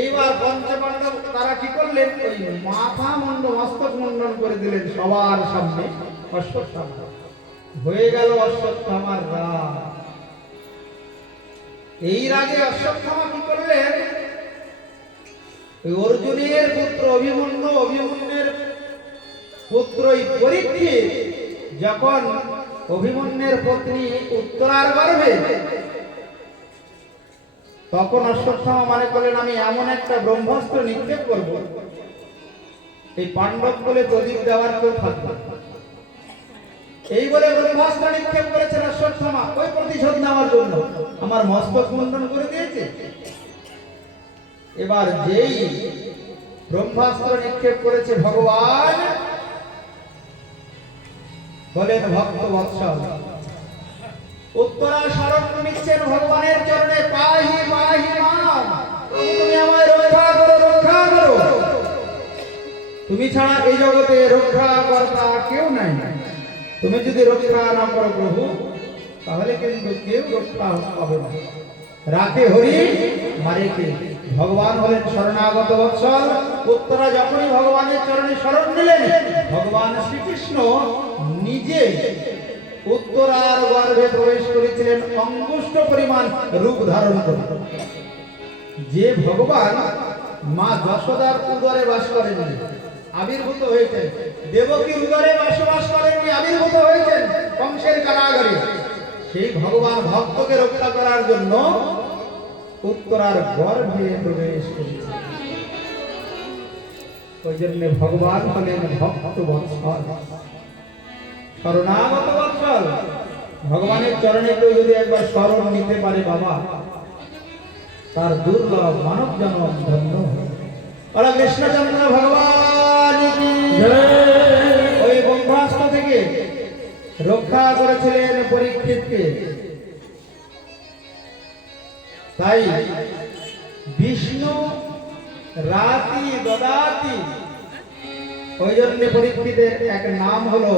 এইবার পঞ্চপাণ্ডব তারা কি করলেন? ওই মাথা মস্তক মুন্ডন করে দিলেন সবার সামনে অশ্বত্থামা। হয়ে গেল অশ্বত্থামার রাগ। এই রাগে অশ্বত্থামা কি করলেন? অর্জুনের পুত্র অভিমন্যু, অভিমন্যুর পুত্র পরীক্ষিত যখন অভিমন্যুর পত্নী উত্তরার গর্ভে, তখন অশ্বত্থামা মনে করলেন আমি এমন একটা ব্রহ্মাস্ত্র নিক্ষেপ করব, এই পাণ্ডব বলে প্রদীপ দেওয়ার কেউ থাকবে। এই বলে ব্রহ্মাস্ত্র নিক্ষেপ করেছেন অশ্বত্থামা, ওই প্রতিশোধ নেওয়ার জন্য। আমার মস্তক মুন্ডন করে দিয়েছে। এবার যেই ব্রহ্মাস্ত্র নিক্ষেপ করেছে ভগবান, বলেন ভক্ত বৎসল, উত্তরা শরণ নিচ্ছেন ভগবানের চরণে, পাহি পাহি মাম, তুমি আমায় রক্ষা করো, রক্ষা করো। তুমি ছাড়া এই জগতে রক্ষা কর্তা কেউ নাই। তুমি যদি রক্ষা না করো প্রভু, তাহলে কিন্তু কেউ রক্ষা পাবে না। রাখে হরি মারে কে। ভগবান হলেন শরণাগত বৎসল। উত্তরা যখনই ভগবানের চরণে শরণ নিলেন, ভগবান শ্রীকৃষ্ণ নিজে উত্তরার গর্ভে প্রবেশ করেছিলেন অঙ্গুষ্ঠ পরিমাণ রূপ ধারণ করে। যে ভগবান মা যশোদার উদরে বাস করেননি, আবির্ভূত হয়েছেন, দেবকীর উদরে বসবাস করেননি, আবির্ভূত হয়েছেন কংসের কারাগারে, সেই ভগবান ভক্তকে রক্ষা করার জন্য উত্তরার গর্ভে প্রবেশ করেছেন। ওই জন্য ভগবান হলেন ভক্ত বৎসল, শরণাগত বৎসল। ভগবানের চরণে কেউ যদি একবার শরণ নিতে পারে বাবা, তার দুর্লভ মানব জন্ম ধন্য। বলা কৃষ্ণচন্দ্র ভগবান কি জয়। ওই ব্রহ্মাস্ত্র থেকে রক্ষা করেছিলেন পরীক্ষিতকে। তাই বিষ্ণু রাতি দদাতি, ওই জন্য পরীক্ষিতের এক নাম হলো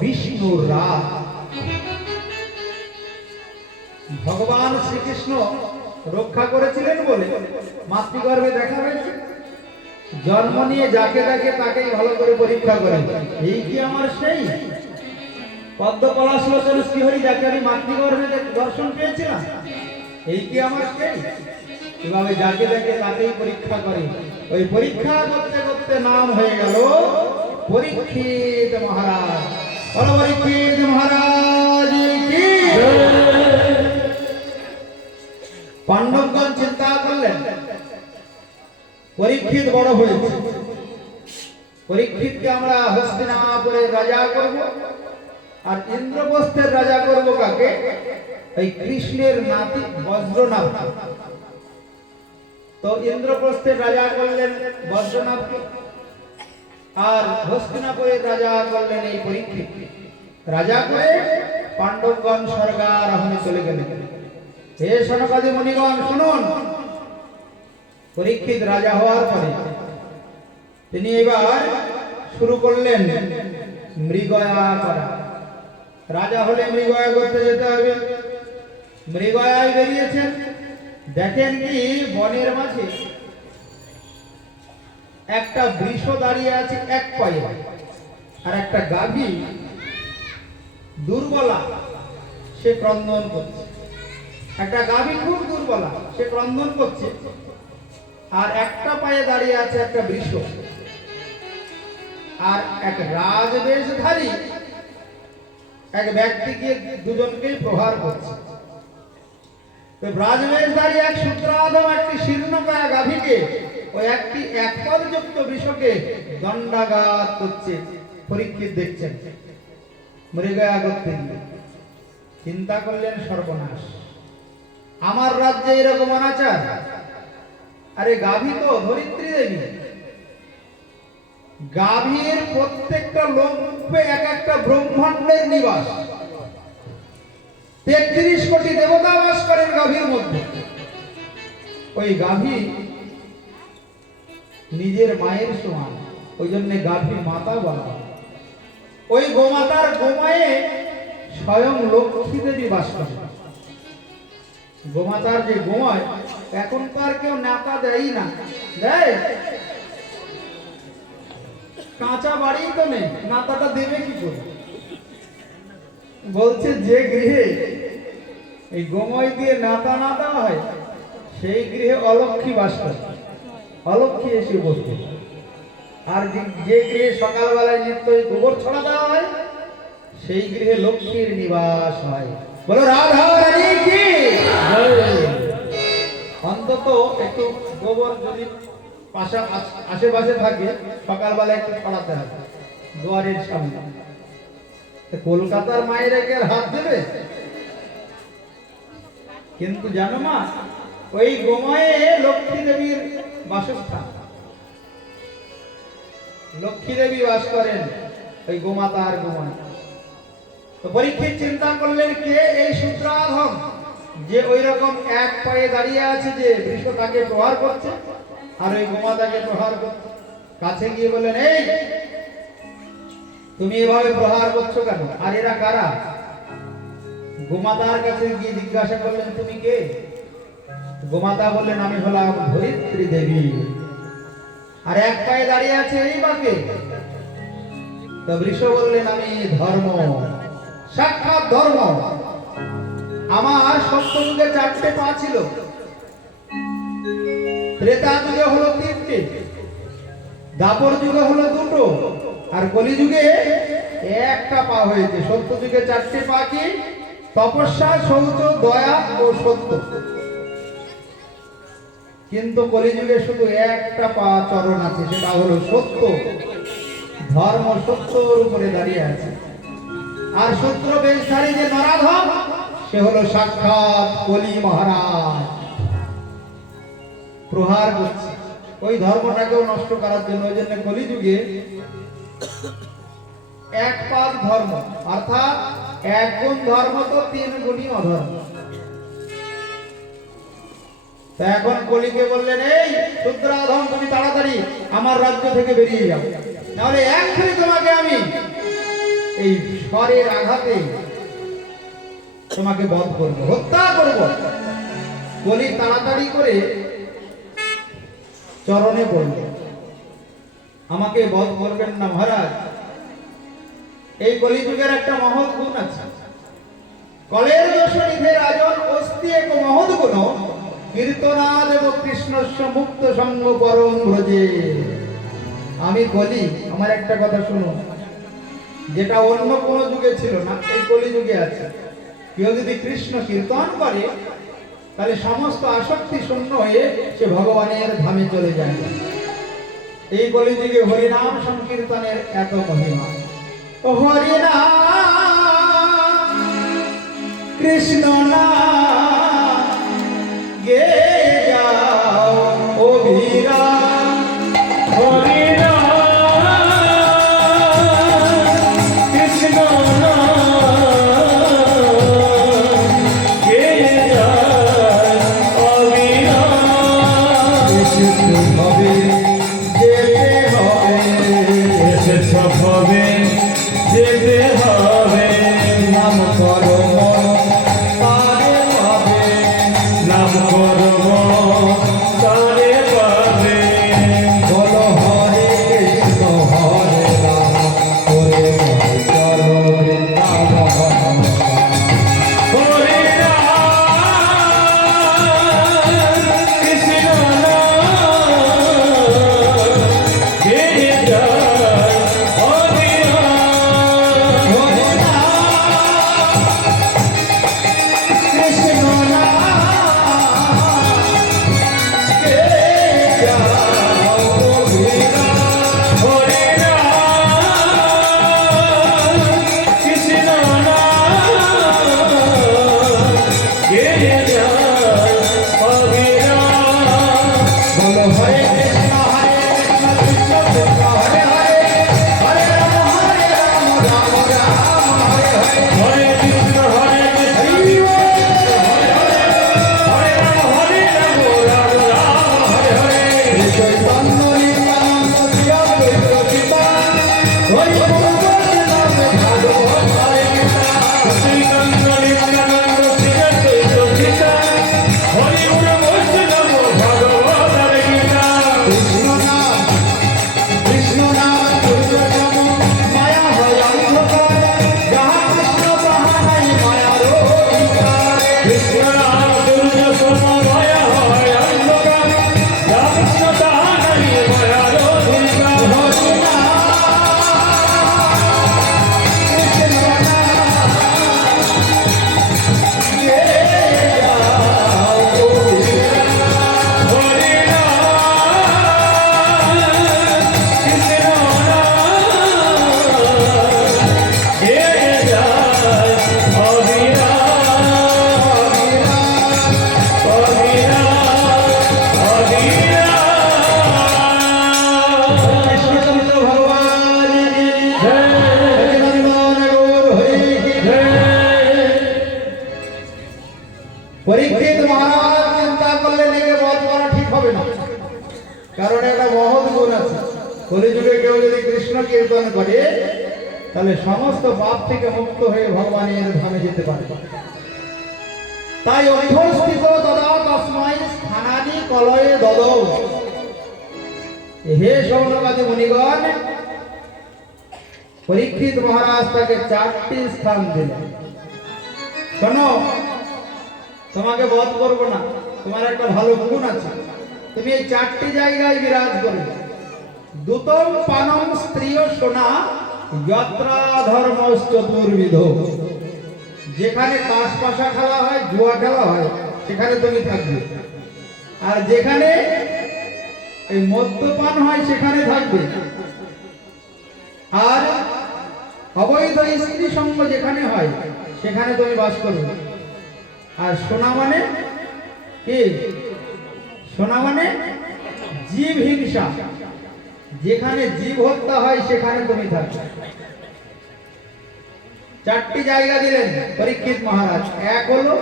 বিষ্ণু রাত। ভগবান শ্রীকৃষ্ণ রক্ষা করেছিলেন বলে মাতৃগর্ভে দেখা হয়েছে। জন্ম নিয়ে যাকে দেখে তাকেই ভালো করে পরীক্ষা করেন, এই কি আমার সেই পদ্ম পলাশ লোচন শ্রীহরি, যাকে আমি মাতৃগর্ভে দর্শন পেয়েছিলাম, এই কি আমার সেই? এভাবে যাকে দেখে তাকেই পরীক্ষা করে। ওই পরীক্ষা করতে করতে নাম হয়ে গেল পরীক্ষিত মহারাজ। বলো পরীক্ষিত মহারাজ কি। পাণ্ডবগণ চিন্তা করলেন পরীক্ষিত বড় হয়েছে, পরীক্ষিতকে আমরা হস্তিনাপুরের রাজা করব, আর ইন্দ্রপ্রস্থের রাজা করব কাকে? এই কৃষ্ণের নাতি বজ্রনাথ। তো ইন্দ্রপ্রস্থের রাজা করলেন বজ্রনাথকে, আর হস্তিনাপুরের রাজা করলেন এই পরীক্ষিত। রাজা করে পাণ্ডবগণ স্বর্গারোহণে চলে গেলেন। হে সনকাদি মুনিগণ শুনুন, পরীক্ষিত রাজা হওয়ার পরে তিনি এবার শুরু করলেন মৃগয়া করা। রাজা হলে মৃগয়া করতে যেতে হবে। মৃগয়ায় বেরিয়েছেন, দেখেন কি বনের মাঝে একটা বৃষ দাঁড়িয়ে আছে এক পায়ে, আর একটা গাভী দুর্বলা সে ক্রন্দন করছে। একটা গাভী খুব দুর্বলা, সে ক্রন্দন করছে, আর একটা পায়ে দাঁড়িয়ে আছে একটা বৃষ, আর এক রাজবেশধারী এক ব্যক্তিকে দুজনকেই প্রহার করছে। রাজবেশধারী এক সূত্রাধম একটি শীর্ণকায়া গাভীকে ওই একটি একপদযুক্ত বৃষকে দণ্ডাঘাত করছে। পরীক্ষিত দেখছেন মৃগয়া করতে গিয়ে চিন্তা করলেন সর্বনাশ, আমার রাজ্যে এরকম অনাচার। আরে গাভী তো ধরিত্রী দেবী, গাভীর প্রত্যেকটা লোমকূপে এক একটা ব্রহ্মাণ্ডের নিবাস। 33 কোটি দেবতা বাস করেন গাভীর মধ্যে। ওই গাভী নিজের মায়ের সমান, ওই জন্য গাভী মাতা বলা হয়। ওই গোমাতার গোমায়ে স্বয়ং লক্ষ্মী দেবী বাস করেন। গোমাতার যে গোমায়, এখন তো আর কেউ নাতা দেয় না, দেয়? কাঁচা বাড়ি তো নেই, নাতাটা দেবে কি করে? বলছে যে গৃহে এই গোময় দিয়ে নাতা না দেওয়া হয়, সেই গৃহে অলক্ষ্মী বাস করে, অলক্ষ্মী এসে বসবে। আর যে গৃহে সকালবেলায় নিত্য গোবর ছড়া দেওয়া হয়, সেই গৃহে লক্ষ্মীর নিবাস হয়। বলো রাধা রানী কি। অন্তত একটু গোবর যদি আশেপাশে থাকে, সকালবেলা একটু ছড়াতে হবে দুয়ারের সামনে। কলকাতার মায়েরা কি আর হাত দেবে? কিন্তু জানো মা, ওই গোময়ে লক্ষ্মী দেবীর বাসস্থান। লক্ষ্মী দেবী বাস করেন ওই গোমাতার গোময়। তো পরীক্ষিত চিন্তা করলেন কে এই সূত্রাধম যে ওই রকম এক পায়ে দাঁড়িয়ে আছে, যে বৃষ তাকে প্রহার করছে আর ওই গোমাতাকে প্রহার করছে। কাছে গিয়ে বললেন, এই তুমি এভাবে প্রহার করছো কেন? আর এরা কারা? গোমাতার কাছে গিয়ে জিজ্ঞাসা করলেন, তুমি কে? গোমাতা বললেন, আমি হলাম ধরিত্রী দেবী। আর এক পায়ে দাঁড়িয়ে আছে এই বাকে? তো বৃষ বললেন, আমি ধর্ম, সাক্ষাৎ ধর্ম। আমার সত্যযুগে 4টে পা ছিল, ত্রেতা যুগে হলো 3টে, দাপর যুগে হলো 2টো, আর কলি যুগে একটা পা হয়েছে। সত্য যুগে 4টে পা কি? তপস্যা, শৌচ, দয়া ও সত্য। কিন্তু কলিযুগে শুধু একটা পা চরণ আছে, সেটা হলো সত্য। ধর্ম সত্যর উপরে দাঁড়িয়ে আছে। আর সূত্র বেশধারী যে নরাধম, সে হলো সাক্ষাৎ কলি মহারাজ। প্রহার করছে ওই ধর্মটাকেও নষ্ট করার জন্য। ওই জন্য কলিযুগে এক পাদ ধর্ম, অর্থাৎ 1 গুণ ধর্ম তো 3 গুণই অধর্ম। তো এখন কলিকে বললেন, এই সূত্রাধম, তুমি তাড়াতাড়ি আমার রাজ্য থেকে বেরিয়ে যাও, নাহলে এক্ষুনি তোমাকে আমি এই স্বরের আঘাতে তোমাকে বধ করবো, হত্যা করব। কলি তাড়াতাড়ি করে চরণে পড়ল, আমাকে বধ করবেন না মহারাজ। এই কলিযুগের একটা মহৎ গুণ আছে, কলের দোষ নিধে রাজন অস্তি এক মহৎ গুণ, কীর্তনাদ এবং কৃষ্ণস্য মুক্ত সঙ্গ পরম ব্রজে। আমি বলি, আমার একটা কথা শুনো, যেটা অন্য কোনো যুগে ছিল না, এই কলি যুগে আছে। কেউ যদি কৃষ্ণ কীর্তন করে তাহলে সমস্ত আসক্তি শূন্য হয়ে সে ভগবানের ধামে চলে যায়। এই কলি যুগে হরিনাম সংকীর্তনের এত মহিমা। হরিনাম কৃষ্ণ নাম গে যাও অভিরাম। হরি রাম কৃষ্ণ নাম গেয়ে যায় অবিরাম। এসেছে হবে যেতে হবে, এসেছে হবে যেতে হবে। নাম করো পারে পাবে, নাম করব তারে পাবে। বলো হরে কৃষ্ণ হরে রাম, করে চলো বৃন্দাবন। হরি রাম কৃষ্ণ নাম গেয়ে যায় অবিরাম। হরে রাম কৃষ্ণ নাম গে যাও অভিরাম। হরি রাম কৃষ্ণ নাম গেয়ে যায় অবিরাম। বলো হরে কৃষ্ণ কৃষ্ণ কৃষ্ণ হরে হরে, হরে রাম রাম রাম হরে হরে। হরে কৃষ্ণ হরে কৃষ্ণ হরে রাম রাম রাম হরে হরে। চৈতন্য নিত্যানন্দ শ্রী অদ্বৈত গীতা, হরি বল নাম ভাগবত হরে গীতা। শ্রীকান্ত নিত্যানন্দ শ্রী অদ্বৈত গীতা, হরি গুণ বৈষ্ণব ভগবত গীতা। কৃষ্ণ নাম পুরুষোত্তম, মায়া হয় অন্ধকার, যাহা কৃষ্ণ তাহা নাই মায়ার অধিকার। কৃষ্ণ নাম দুর্য সমমায়া হয় অন্ধকার, যা কৃষ্ণ তাহা নাই মায়ার অধিকার। হরি নাম কৃষ্ণ নাম গে যাও অভিরাম। হরি রাম কৃষ্ণ নাম গেয়ে যায় অবিরাম। কৃষ্ণচন্দ্র ভগবান কি জয়। সচিদানন্দ গৌর হরি কি পরীক্ষিত মহারাজ চিন্তা করলে লেগে বধ করা ঠিক হবে না, কারণ একটা মহৎ গুণ আছে। কলিযুগে কেউ যদি কৃষ্ণ কীর্তন করে তাহলে সমস্ত পাপ থেকে মুক্ত হয়ে ভগবানের ধামে যেতে পারে। তাই অধ্যস্থিত তদা তস্মাই স্থানানি কলয়ে দদৌ। হে শৌনকাদি মুনিগণ, পরীক্ষিত মহারাজ তাকে 4টি স্থান দিলেন। শোনো, তোমাকে বধ করবো না, তোমার একটা ভালো গুণ আছে, তুমি এই 4টি জায়গায় বিরাজ করবে। দুতম পানম স্ত্রীয় সোনা যত্রা ধর্ম চতুর্বিধ। যেখানে তাস পাশা খেলা হয়, জুয়া খেলা হয়, সেখানে তুমি থাকবে। আর যেখানে এই মদ্যপান হয় সেখানে থাকবে। আর অবৈধ স্ত্রী সঙ্গ যেখানে হয় সেখানে তুমি বাস করবে। আর সোনা মানে কি? সোনা মানে জীব হিংসা, যেখানে জীব হত্যা হয় সেখানে তুমি থাকবে। 4টি জায়গা দিলেন পরীক্ষিত মহারাজ। এক হলো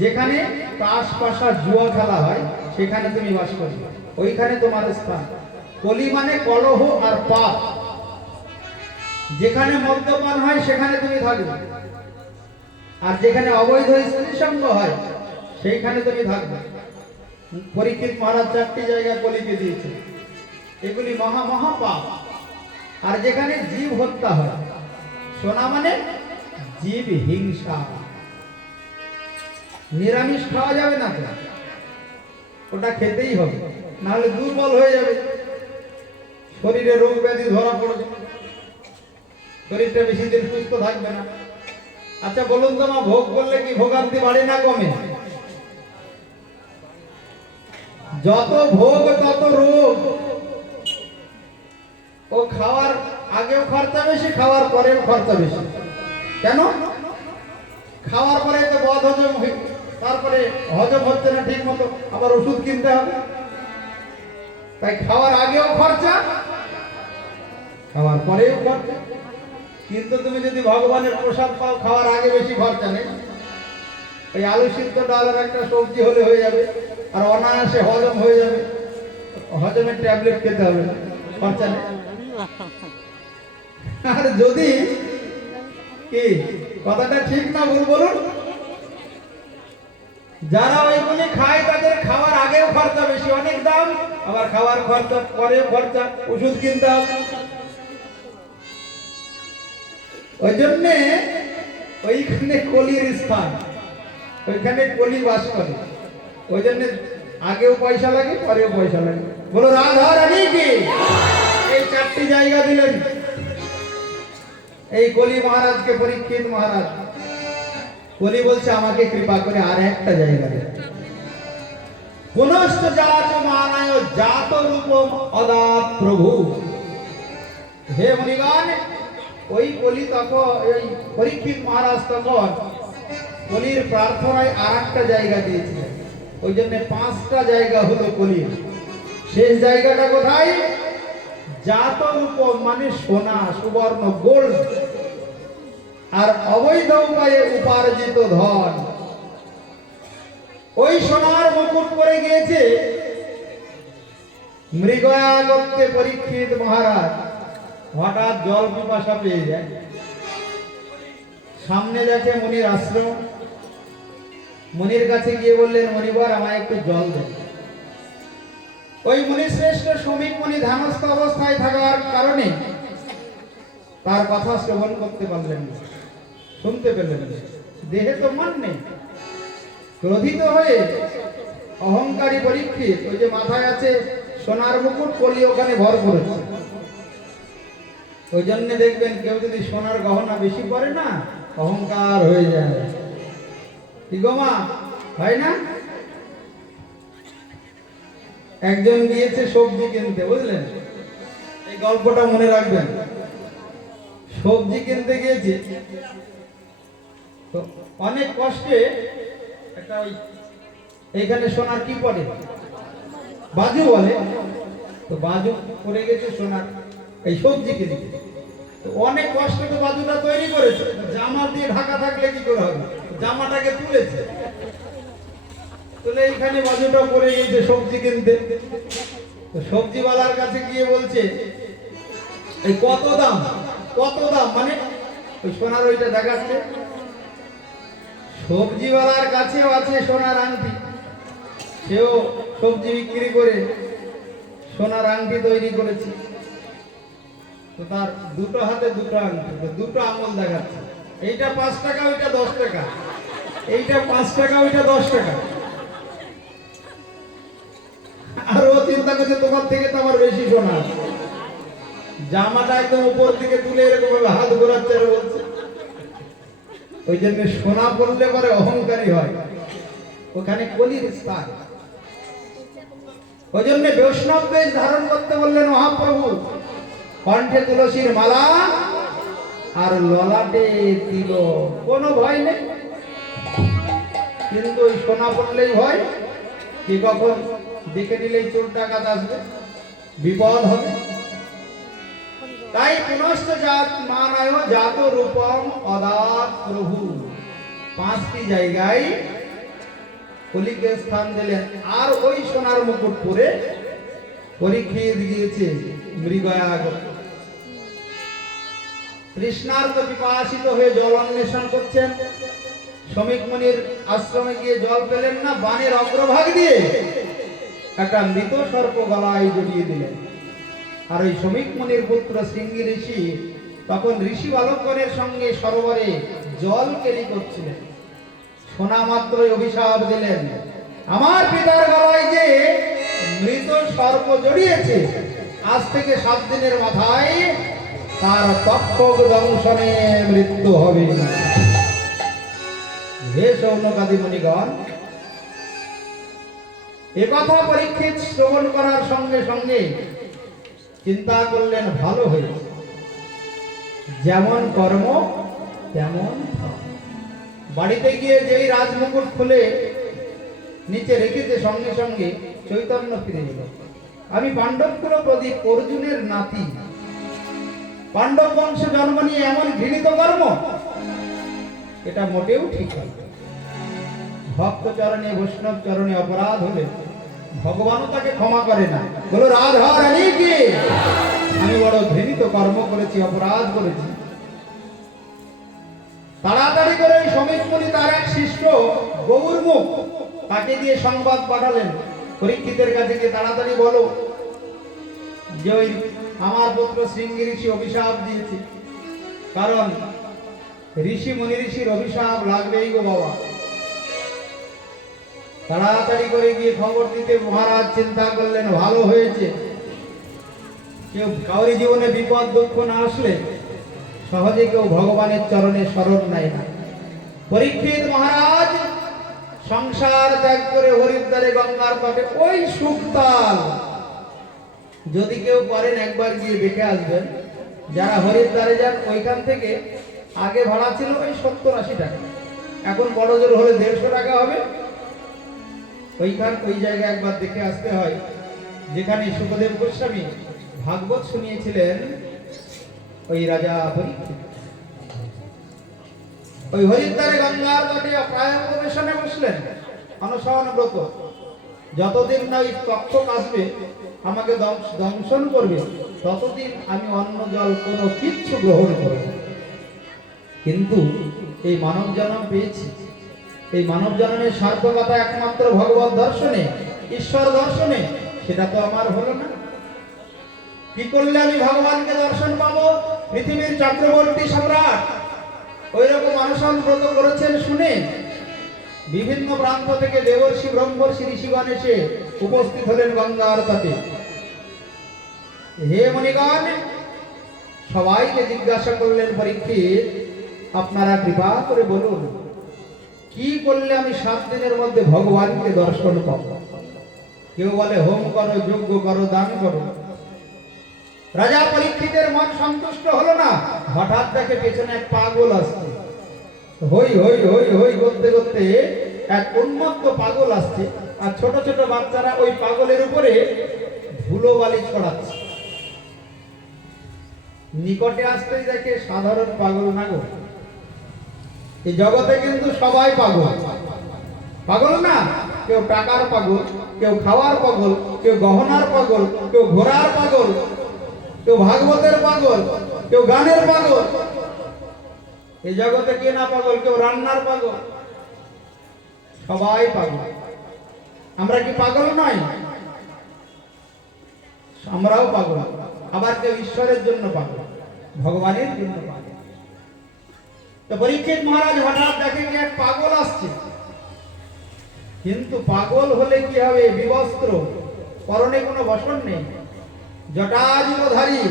যেখানে তাস পাশা জুয়া খেলা হয় সেখানে তুমি বাস করবে, ওইখানে তোমার স্থান। কলি মানে কলহ আর পাপ। যেখানে মদ্যপান হয় সেখানে তুমি থাকবে। আর যেখানে অবৈধ স্ত্রী সঙ্গ হয় সেইখানে তুমি থাকবে। পরীক্ষিত মহারাজ 4টি জায়গা কলিকে দিয়েছে। এগুলি মহা মহা পাপ। আর যেখানে জীব হত্যা হয়, সোনা মানে জীব হিংসা। নিরামিষ খাওয়া যাবে না তো, ওটা খেতেই হবে, নাহলে দুর্বল হয়ে যাবে, শরীরে রোগ ব্যাধি ধরা পড়বে, শরীরটা বেশি দিন সুস্থ থাকবে না। আচ্ছা বলুন তো মা, ভোগ করলে কি ভোগান্তি বাড়ে না কমে? যত ভোগ তত রোগ। ও খাওয়ার আগেও খরচা বেশি, খাওয়ার পরেও খরচা বেশি। কেন? খাওয়ার পরে তো বদ হজম হয়, তারপরে হজম হচ্ছে না ঠিক মতো, আবার ওষুধ কিনতে হবে। তাই খাওয়ার আগেও খরচা, খাওয়ার পরেও খরচা। কিন্তু তুমি যদি ভগবানের প্রসাদ পাও, খাওয়ার আগে বেশি খরচা নেই। ওই আলু সিদ্ধ ডালের একটা সবজি হলে হয়ে যাবে, আর অনায়াসে হজম হয়ে যাবে। হজমের ট্যাবলেট খেতে হবে না, খরচা নেই। আর যদি কি কথাটা ঠিক না ভুল বলুন, যারা ওইগুলি খায় তাদের খাওয়ার আগেও খরচা বেশি, অনেক দাম, আবার খাওয়ার খরচা পরেও খরচা, ওষুধ কিনতে হবে। ওই জন্যে ওইখানে কলির স্থান, ওইখানে কলি বাস করে। ওই জন্য আগেও পয়সা লাগে, পরেও পয়সা লাগে। বলো রাধা রানী কি? এই 4টি জায়গা দিলেন এই কলি মহারাজকে, পরীক্ষিত মহারাজ। কলি বলছে আমাকে কৃপা করে আর একটা জায়গা দেন। পুনশ্চ জাত মানায় জাত রূপম অদাত প্রভু। হে মুনিগণ, ওই কলি তখন, এই পরীক্ষিত মহারাজ তখন কলির প্রার্থনায় আর একটা জায়গা দিয়েছিলেন। ওই জন্য 5টা জায়গা হলো কলির। শেষ জায়গাটা কোথায়? জাত রূপ মানে সোনা, সুবর্ণ, গোল্ড, আর অবৈধ উপায়ে উপার্জিত ধন। ওই সোনার মুকুট পরে গিয়েছে মৃগয়াগত্যে পরীক্ষিত মহারাজ। হঠাৎ জল পিপাসা পেয়ে যায়, সামনে দেখে মুনির আশ্রম। মুনির কাছে গিয়ে বললেন, মুনিবর আমায় একটু জল দেন। ওই মুনি শ্রেষ্ঠ শ্রমিক মুনি ধ্যানস্থ অবস্থায় থাকার কারণে তার কথা শ্রবণ করতে পারলেন না, শুনতে পেলেন না। দেহে তো মন নেই। ক্রোধিত হয়ে অহংকারী পরীক্ষিত, ওই যে মাথায় আছে সোনার মুকুট, কলি ওখানে ভর করেছে। ওই জন্য দেখবেন কেউ যদি সোনার গহনা বেশি পরে না, অহংকার হয়ে যায়। কি গো মা, হয় না? একজন গিয়েছে সবজি কিনতে, বুঝলেন? এই গল্পটা মনে রাখবেন। সবজি কিনতে গিয়েছে তো অনেক কষ্টে একটা ওই এইখানে সোনার কি পড়ে, বাজু বলে, তো বাজু পড়ে গেছে সোনার এই সবজি কিনতে। তো অনেক কষ্টে তো বাজুটা তৈরি করেছে, জামা দিয়ে ঢাকা থাকলে কি করে হবে, জামাটাকে তুলেছে, তুলে এইখানে বাজুটা পড়ে গেছে সবজি কিনতে। তো সবজিওয়ালার কাছে গিয়ে বলছে, এই কত দাম, কত দাম, মানে ওই সোনার ওইটা দেখাচ্ছে। সবজিওয়ালার কাছেও আছে সোনার আংটি, সেও সবজি বিক্রি করে সোনার আংটি তৈরি করেছে। তো তার দুটো হাতে দুটো আংটি, দুটো আঙুল দেখাচ্ছে, এইটা 5 টাকা, ওইটা 10 টাকা, এইটা 5 টাকা, ওইটা 10 টাকা। আর ও চিন্তা করছে তোমার থেকে তো আমার বেশি সোনা। জামাটা একদম উপর দিকে তুলে এরকম ভাবে হাত ঘোরাচ্ছে আর বলছে। ওই জন্য সোনা পড়লে পরে অহংকারী হয়, ওখানে কলির স্থান। ওই জন্য বৈষ্ণব বেশ ধারণ করতে বললেন মহাপ্রভু। কণ্ঠে তুলসীর মালা আর ললাটে তিলক, কোনো ভয় নেই। কিন্তু ওই সোনা পড়লেই ভয়, কি কখন দেখে নিলেই চোর ডাকাত আসবে, বিপদ হবে। তাই পুনশ্চ জাত মানায় জাত রূপম অদাত প্রভু। 5টি জায়গায় কলিকে স্থান দিলেন। আর ওই সোনার মুকুট পরে পরীক্ষিত গিয়েছে মৃগয়াগত। তৃষ্ণার্ত পিপাসিত হয়ে জল অন্বেষণ করছেন। শ্রমিক মুনির আশ্রমে গিয়ে জল পেলেন না, বানের অগ্রভাগ দিয়ে একটা মৃত সর্প গলায় জড়িয়ে দিলেন। আর ওই শ্রমিক মুনির পুত্র সিংহী ঋষি তখন ঋষি বালকগণের সঙ্গে সরোবরে জল কেলি করছিলেন। শোনা মাত্রই অভিশাপ দিলেন, আমার পিতার গলায় যে মৃত সর্প জড়িয়েছে, আজ থেকে 7 দিনের মাথায় তার তক্ষক দংশনে মৃত্যু হবে। হে সৌনকাদি মুনিগণ, একথা পরীক্ষিত শ্রবণ করার সঙ্গে সঙ্গে চিন্তা করলেন, ভালো হয়েছে, যেমন কর্ম তেমন ফল। বাড়িতে গিয়ে যেই রাজমুকুট খুলে নিচে রেখেছে, সঙ্গে সঙ্গে চৈতন্য ফিরে এলো। আমি পাণ্ডবকুল প্রদীপ, অর্জুনের নাতি, পাণ্ডব বংশে জন্ম নিয়ে এমন ঘৃণিত কর্ম, এটা মোটেও ঠিক নয়। ভক্ত চরণে বৈষ্ণব চরণে অপরাধ হলে ভগবানও তাকে ক্ষমা করে না। বলো, রাধা রানী কি, আমি বড় ঘৃণিত কর্ম করেছি, অপরাধ করেছি। তাড়াতাড়ি করে ওই সমীর মুনি তার এক শিষ্য গৌরমুখ, তাকে দিয়ে সংবাদ পাঠালেন পরীক্ষিতের কাছে গিয়ে, তাড়াতাড়ি বলো যে ওই আমার পুত্র শৃঙ্গি ঋষি অভিশাপ দিয়েছে। কারণ ঋষি মুনি ঋষির অভিশাপ লাগবেই গো বাবা। তাড়াতাড়ি করে গিয়ে খবর দিতে মহারাজ চিন্তা করলেন, ভালো হয়েছে। কেউ কাউরি জীবনে বিপদ দুঃখ না আসলে সহজে কেউ ভগবানের চরণে শরণ নেয় না। পরীক্ষিত মহারাজ সংসার ত্যাগ করে হরিদ্বারে গঙ্গার তটে ওই সুখতাল যদি কেউ করেন, একবার গিয়ে দেখে আসবেন। যারা হরিদ্বারে যান, ওইখান থেকে আগে ভাড়া ছিল ওই 70-80 টাকা, এখন বড় জোর হলে 150 টাকা হবে। ওই জায়গায় একবার দেখে আসতে হয়, যেখানে সুখদেব গোস্বামী ভাগবত শুনিয়েছিলেন ওই রাজা পরীক্ষিত। ওই হরিদ্বারে গঙ্গার তটে প্রায় উপবেশনে বসলেন, অনশন ব্রত। যতদিন না ওই তক্ষক আসবে আমাকে দংশন করবে, ততদিন আমি অন্ন জল কোনো কিচ্ছু গ্রহণ করব। কিন্তু এই মানব জন্ম পেয়েছি, এই মানব জন্মের সার্থকতা একমাত্র ভগবত দর্শনে, ঈশ্বর দর্শনে। সেটা তো আমার হলো না। কি করলে আমি ভগবানকে দর্শন পাবো? পৃথিবীর চক্রবর্তী সম্রাট ওই রকম অনশন ব্রত করেছেন শুনে বিভিন্ন প্রান্ত থেকে দেবর্ষি ব্রহ্মর্ষি ঋষিগণ এসে উপস্থিত হলেন গঙ্গার তটে। হে মুনিগণ, সবাইকে জিজ্ঞাসা করলেন পরীক্ষিত, আপনারা কৃপা করে বলুন, কি করলে আমি 7 দিনের মধ্যে ভগবানকে দর্শন পাব? কেউ বলে হোম করো, যজ্ঞ করো, দান করো। রাজা পরীক্ষিতের মন সন্তুষ্ট হলো না। হঠাৎ দেখে পেছনে এক পাগল আসছে, হই হই হই হই করতে করতে এক উন্মত্ত পাগল আসছে, আর ছোট ছোট বাচ্চারা ওই পাগলের উপরে ধুলো বালি ছড়াচ্ছে। নিকটে আসতেই দেখে সাধারণ পাগল না গো, এই জগতে কিন্তু সবাই পাগল। পাগল না, কেউ টাকার পাগল, কেউ খাওয়ার পাগল, কেউ গহনার পাগল, কেউ ঘোড়ার পাগল, কেউ ভাগবতের পাগল, কেউ গানের পাগল। এই জগতে কে না পাগল? কেউ রান্নার পাগল। সবাই পাগল। আমরা কি পাগল নই? আমরাও পাগল। আবার কেউ ঈশ্বরের জন্য পাগল, ভগবানের জন্য পাগল। তো পরীক্ষিত মহারাজ হঠাৎ দেখেন যে এক পাগল আসছে। কিন্তু পাগল হলে কি হবে? বিবস্ত্র, পরনে কোনো বসন নেই, জটাজুটাধারী,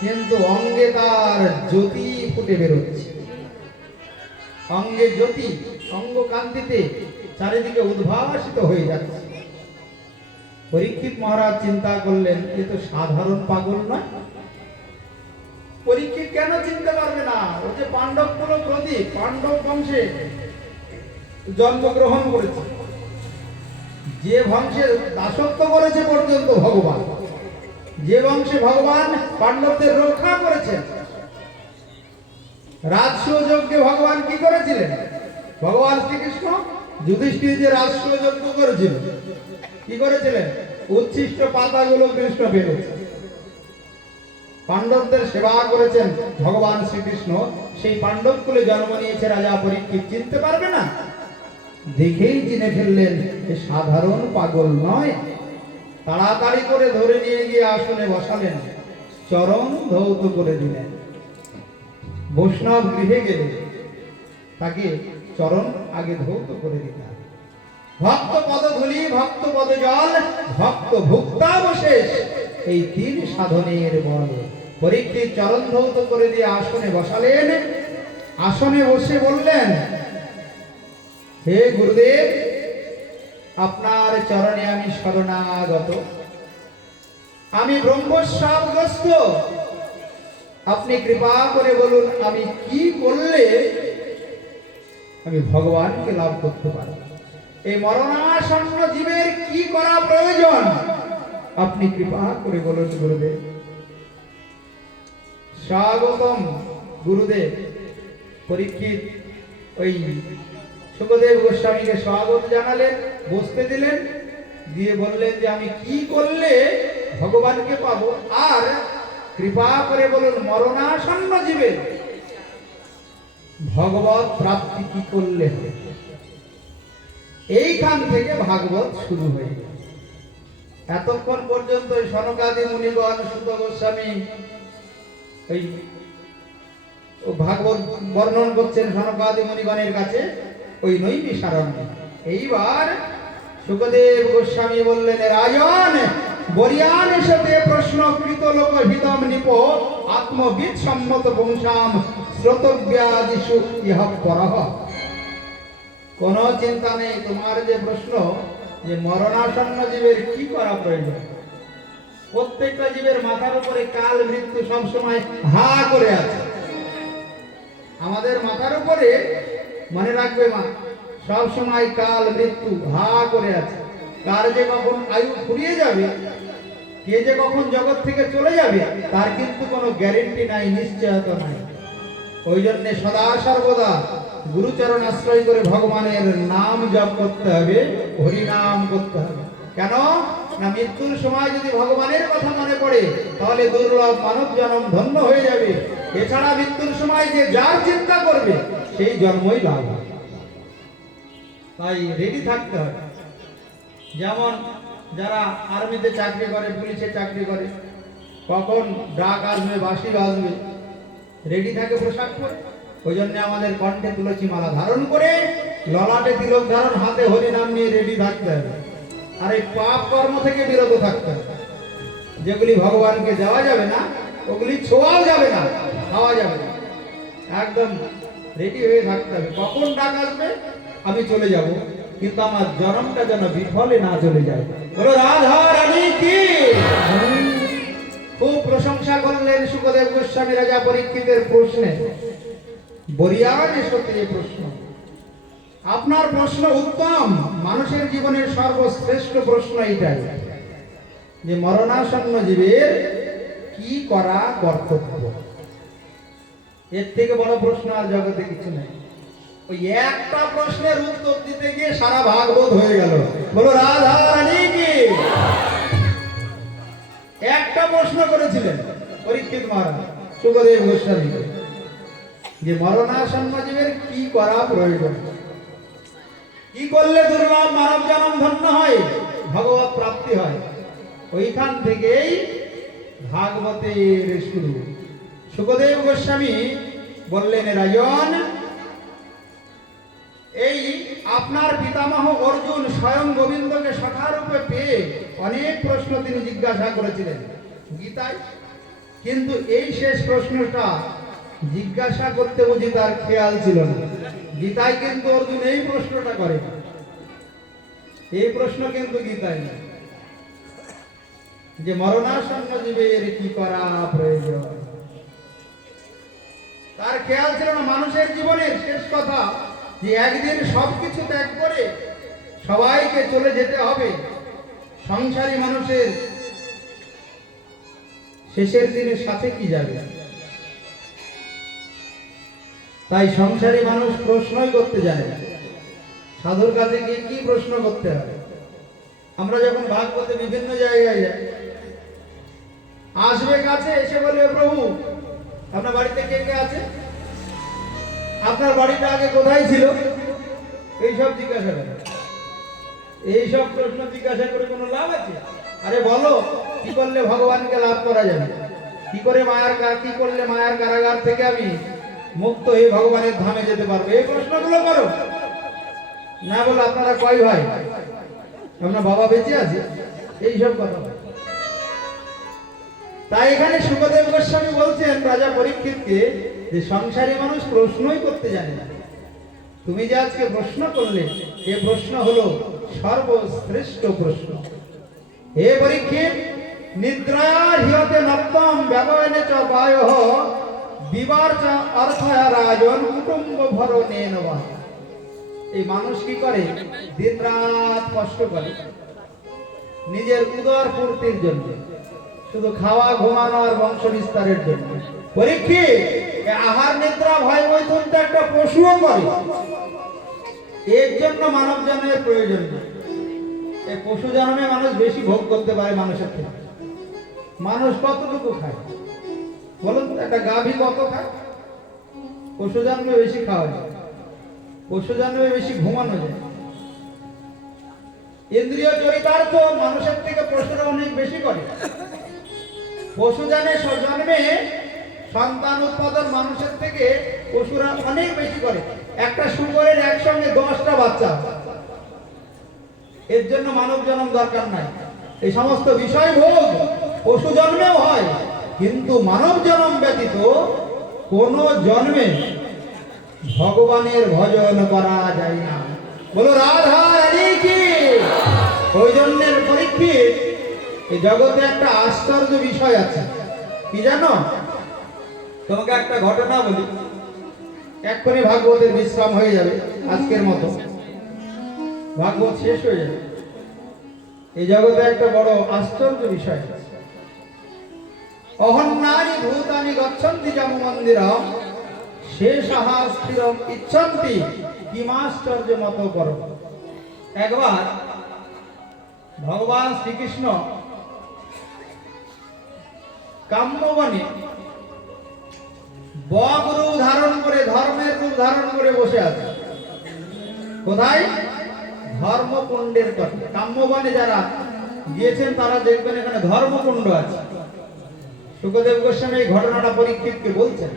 কিন্তু অঙ্গে তার জ্যোতি ফুটে বেরোচ্ছে। অঙ্গে জ্যোতি, অঙ্গ কান্তিতে চারিদিকে উদ্ভাসিত হয়ে যাচ্ছে। পরীক্ষিত মহারাজ চিন্তা করলেন, এ তো সাধারণ পাগল নয়। পরীক্ষিত কেন চিনতে পারবে না? ও যে পাণ্ডব কুল প্রদীপ, পাণ্ডব বংশে জন্মগ্রহণ করেছে, যে বংশে দাসত্ব করেছে পর্যন্ত ভগবান, যে বংশে ভগবান পাণ্ডবদের রক্ষা করেছেন। রাজসূয় যজ্ঞে ভগবান কি করেছিলেন? ভগবান শ্রীকৃষ্ণ যুধিষ্ঠির যে রাজসূয় যজ্ঞ করেছিল, কি করেছিলেন? উচ্ছিষ্ট পাতাগুলো কৃষ্ণ পেরেছে। পাণ্ডবদের সেবা করেছেন ভগবান শ্রীকৃষ্ণ। সেই পাণ্ডব কুলে জন্ম নিয়েছে রাজা পরীক্ষিত, চিনতে পারবে না? দেখেই চিনে ফেললেন, এ সাধারণ পাগল নয়। তাড়াতাড়ি করে ধরে নিয়ে গিয়ে আসনে বসালেন, চরণ ধৌত করে দিলেন। বৈষ্ণব গৃহে গেলে তাকে চরণ আগে ধৌত করে দিলেন। ভক্ত পদধূলি, ভক্ত পদজল, ভক্ত ভুক্তাবশেষ, এই তিন সাধনের বল। পরীক্ষিত চরণ ধৌত করে দিয়ে আসনে বসালেন। আসনে বসে বললেন, হে গুরুদেব, আপনার চরণে আমি শরণাগত, আমি ব্রহ্মস্বাবগ্রস্ত। আপনি কৃপা করে বলুন, আমি কি করলে আমি ভগবানকে লাভ করতে পারি? এই মরণাসন্ন জীবের কি করা প্রয়োজন আপনি কৃপা করে বলুন গুরুদেব। স্বাগতম গুরুদেব। পরীক্ষিত ওই সুখদেব গোস্বামীকে স্বাগত জানালেন, বসতে দিলেন, দিয়ে বললেন যে আমি কি করলে ভগবানকে পাবো, আর কৃপা করে বলুন মরণাসন্ন জীবের ভগবত প্রাপ্তি কি করলে হবে। এইখান থেকে ভাগবত শুরু হয়ে গেল। এতক্ষণ পর্যন্ত সনকাদি মুনিগণ, সুত গোস্বামী ওই ভাগবত বর্ণন করছেন সনকাদি মুনিগণের কাছে ওই নৈমিষারণ্যে। এইবার সুখদেব গোস্বামী বললেন, রাজন বরিয়ান এসতে প্রশ্ন কৃত লোক হিতম নিপ আত্মবিদ সম্মত বংশাম শ্রোতব্যাদিষু ইহ পরহ। কোনো চিন্তা নেই, তোমার যে প্রশ্ন যে মরণাসন্ন জীবের কি করা প্রয়োজন, প্রত্যেকটা জীবের মাথার উপরে কাল মৃত্যু সবসময় হা করে আছে। আমাদের মাথার উপরে মনে রাখবে মা, সবসময় কাল মৃত্যু হা করে আছে। কার যে কখন আয়ু ফুরিয়ে যাবে, কে যে কখন জগৎ থেকে চলে যাবে, তার কিন্তু কোনো গ্যারেন্টি নাই, নিশ্চয়তা নাই। ওই জন্যে সদা সর্বদা গুরুচরণ আশ্রয় করে ভগবানের নাম জপ করতে হবে, হরিনাম করতে হবে। কেন না, মৃত্যুর সময় যদি ভগবানের কথা মনে পড়ে তাহলে দুর্লভ মানব জন্ম ধন্য হয়ে যাবে। এছাড়া মৃত্যুর সময় যে যার চিন্তা করবে সেই জন্মই লাভ হবে। তাই রেডি থাকতে হবে। যেমন যারা আর্মিতে চাকরি করে, পুলিশে চাকরি করে, কখন ডাক আসবে, বাঁশি বাজবে, রেডি থাকে পোশাক পরে। ওই জন্য আমাদের কণ্ঠে তুলসী মালা ধারণ করে, ললাটে তিলক ধারণ, হাতে হরি নাম নিয়ে রেডি থাকতে হবে। আর এই পাপ কর্ম থেকে বিরত থাকতে হবে। যেগুলি ভগবানকে দেওয়া যাবে না, ওগুলি ছোঁয়াও যাবে না, খাওয়া যাবে না। একদম রেডি হয়ে থাকতে হবে। কখন ডাক আসবে আমি চলে যাব, কিন্তু আমার জন্মটা যেন বিফলে না চলে যায়। বলো রাধা রানী কি। খুব প্রশংসা করলেন সুখদেব গোস্বামী রাজা পরীক্ষিতের প্রশ্নে। বরিয়ান এসতে এই প্রশ্ন, আপনার প্রশ্ন উত্তম। মানুষের জীবনের সর্বশ্রেষ্ঠ প্রশ্ন এটাই যে মরণাসন্ন জীবের কি করা কর্তব্য। এর থেকে বড় প্রশ্ন আর জগতে কিছু নাই। ওই একটা প্রশ্নের উত্তর দিতে গিয়ে সারা ভাগবত হয়ে গেল। বলো রাধা রানী কি। একটা প্রশ্ন করেছিলেন পরীক্ষিত মহারাজ সুখদেব গোস্বামী যে মরণাসন্ন জীবের কি করা প্রয়োজন, কি করলে দুর্লভ মানব জন্ম ধন্য হয়, ভগবত প্রাপ্তি হয়। ওইখান থেকেই ভাগবতের শুরু। সুখদেব গোস্বামী বললেন, রাজন এই আপনার পিতামহ অর্জুন স্বয়ং গোবিন্দকে সখা রূপে পেয়ে অনেক প্রশ্ন তিনি জিজ্ঞাসা করেছিলেন গীতায়, কিন্তু এই শেষ প্রশ্নটা জিজ্ঞাসা করতে বুঝি তার খেয়াল ছিল না। গীতায় কিন্তু অর্জুন এই প্রশ্নটা করে, এই প্রশ্ন কিন্তু গীতায় না যে মরণাসন্ন জীবের কি করা প্রয়োজন। তার খেয়াল ছিল না মানুষের জীবনের শেষ কথা, যে একদিন সবকিছু ত্যাগ করে সবাইকে চলে যেতে হবে। সংসারী মানুষের শেষের দিনের সাথে কি যাবে। তাই সংসারী মানুষ প্রশ্নই করতে যায় না। সাধুর কাছে গিয়ে কি প্রশ্ন করতে হবে। আমরা যখন ভাগবতে বিভিন্ন জায়গায় যাই, আসবে কাছে এসে বলবে, প্রভু আপনার বাড়িতে কে কে আছে, আপনার বাড়িটা আগে কোথায় ছিল, এইসব জিজ্ঞাসা করে। এইসব প্রশ্ন জিজ্ঞাসা করে কোনো লাভ আছে? আরে বলো কি করলে ভগবানকে লাভ করা যাবে, কি করে কি করলে মায়ার কারাগার থেকে আমি মুক্ত হয়ে ভগবানের ধামে যেতে পারবো, এই প্রশ্নগুলো করো। না বলে আপনারা কয় ভাই, আপনার বাবা বেঁচে আছে, এইসব কথা। তাই এখানে শুকদেব গোস্বামী বলছেন রাজা পরীক্ষিতকে যে সংসারী মানুষ প্রশ্নই করতে জানে না। তুমি যে আজকে প্রশ্ন করলে, এ প্রশ্ন হলো সর্বশ্রেষ্ঠ প্রশ্ন। হে পরীক্ষিত, নিদ্রা হিয়তে নব্যম ব্যবহারে চ বায়ঃ বিবার চ অর্থয়া রাজন কুটুম্ব ভরণেন বা। এই মানুষ কি করে? দিন রাত কষ্ট করে নিজের উদর পূর্তির জন্য, শুধু খাওয়া ঘুমানো আর বংশ বিস্তারের জন্য। পরীক্ষিত, আহার নিদ্রা ভয় মৈথুন তো একটা পশুও করে, এর জন্য মানব জন্মের প্রয়োজন নেই। এই পশু জন্মে মানুষ বেশি ভোগ করতে পারে মানুষের থেকে। মানুষ কতটুকু খায় বলুন তো? একটা গাভী কত খায়? পশু জন্মে বেশি খাওয়া যায়, পশু জন্মে বেশি ঘুমানো যায়। ইন্দ্রিয় চরিতার্থ মানুষের থেকে পশুরা অনেক বেশি করে। পশু জন্মে সন্তান উৎপাদন মানুষের থেকে পশুরা অনেক বেশি করে। একটা শুকরের একসঙ্গে 10টা বাচ্চা, এর জন্য মানব জন্ম দরকার নাই। এই সমস্ত বিষয় ভোগ পশু জন্মেও হয়, কিন্তু মানব জন্ম ব্যতীত কোন জন্মে ভগবানের ভজন করা যায় না। বলো রাধা রানী কি। ওই জন্যের পরীক্ষিত, এই জগতে একটা আশ্চর্য বিষয় আছে, কি জানো? তোমাকে একটা ঘটনা বলি, এক্ষুনি ভাগবতের বিশ্রাম হয়ে যাবে, আজকের মতো ভাগবত শেষ হয়ে যাবে। এই জগতে একটা বড় আশ্চর্য বিষয় আছে। অহন্নানি ভূতানি গচ্ছন্তি যম মন্দিরম শেষাহ স্থিরম ইচ্ছন্তি কিমাশ্চর্য মত করো। একবার ভগবান শ্রীকৃষ্ণ কাম্যবনে বগ রূপ ধারণ করে, ধর্মের রূপ ধারণ করে বসে আছে। কোথায়? ধর্মকুণ্ডের কাছে। কাম্যবনে যারা গিয়েছেন তারা দেখবেন এখানে ধর্মকুণ্ড আছে। শুকদেব গোস্বামী এই ঘটনাটা পরীক্ষিতকে বলছেন।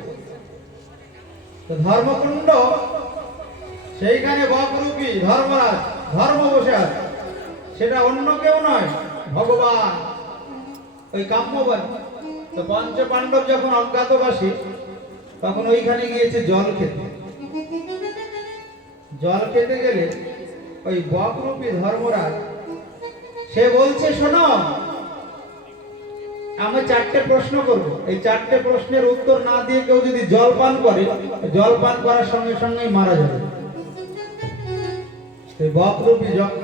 তো ধর্মকুণ্ড, সেইখানে বকরূপী ধর্মরাজ ধর্ম বসে আছে। সেটা অন্য কেউ নয়, ভগবান। ওই কাম্যবন। তো পঞ্চ পাণ্ডব যখন অজ্ঞাতবাসী, তখন ওইখানে গিয়েছে জল খেতে। জল খেতে গেলে ওই বকরূপী ধর্মরাজ সে বলছে, শোনো, আমি 4টে প্রশ্ন করব। এই 4টে প্রশ্নের উত্তর না দিয়ে কেউ যদি জল পান করে, জল পান করার সঙ্গে সঙ্গেই মারা যাবে। এই বকরূপী যক্ষ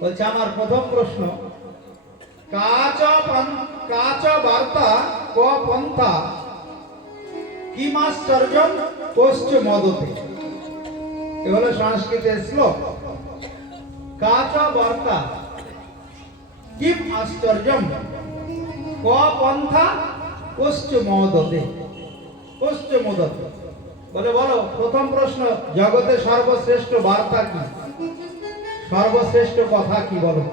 বলছে, আমার প্রথম প্রশ্ন, কাচ বার্তা ক পন্থা কিমাশ্চর্যম কোশ্চ মদতে। এ হলো সংস্কৃতের শ্লোক। কাচ বার্তা কিম আশ্চর্যম ক পন্থা কোশ্চ মদতে। কোশ্চ মদতে বলে, বলো প্রথম প্রশ্ন, জগতে সর্বশ্রেষ্ঠ বার্তা কি, সর্বশ্রেষ্ঠ কথা কি বলো।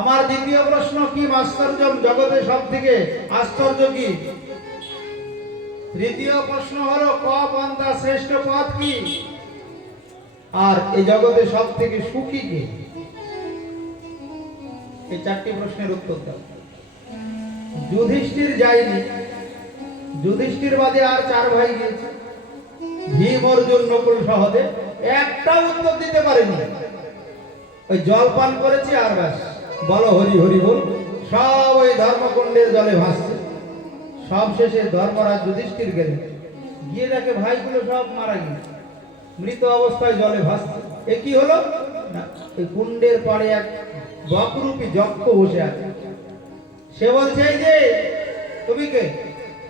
আমার দ্বিতীয় প্রশ্ন, কি আশ্চর্যম, জগতে সব থেকে আশ্চর্য কি। তৃতীয় প্রশ্ন হলো ক পন্থা, শ্রেষ্ঠ পথ কি। আর এই জগতে সব থেকে সুখী কি। এই 4টি প্রশ্নের উত্তর দাও। যুধিষ্ঠির যায়নি, যুধিষ্ঠির বাদে আর 4 ভাই গিয়েছে, ভীম অর্জুন নকুল সহদেব, একটা উত্তর দিতে পারেনি। ওই জল পান করেছে আর ব্যাস, বলো হরি হরি বল, সব ওই ধর্মকুণ্ডের জলে ভাসছে। সব শেষে ধর্মরাজ যুধিষ্ঠির গেলেন, গিয়ে দেখে ভাইগুলো সব মারা গিয়েছে, মৃত অবস্থায় জলে ভাসছে। এ কি হলো না, ওই কুণ্ডের পাড়ে এক বকরূপী যক্ষ বসে আছে। সে বলছে, এই যে তুমি কে?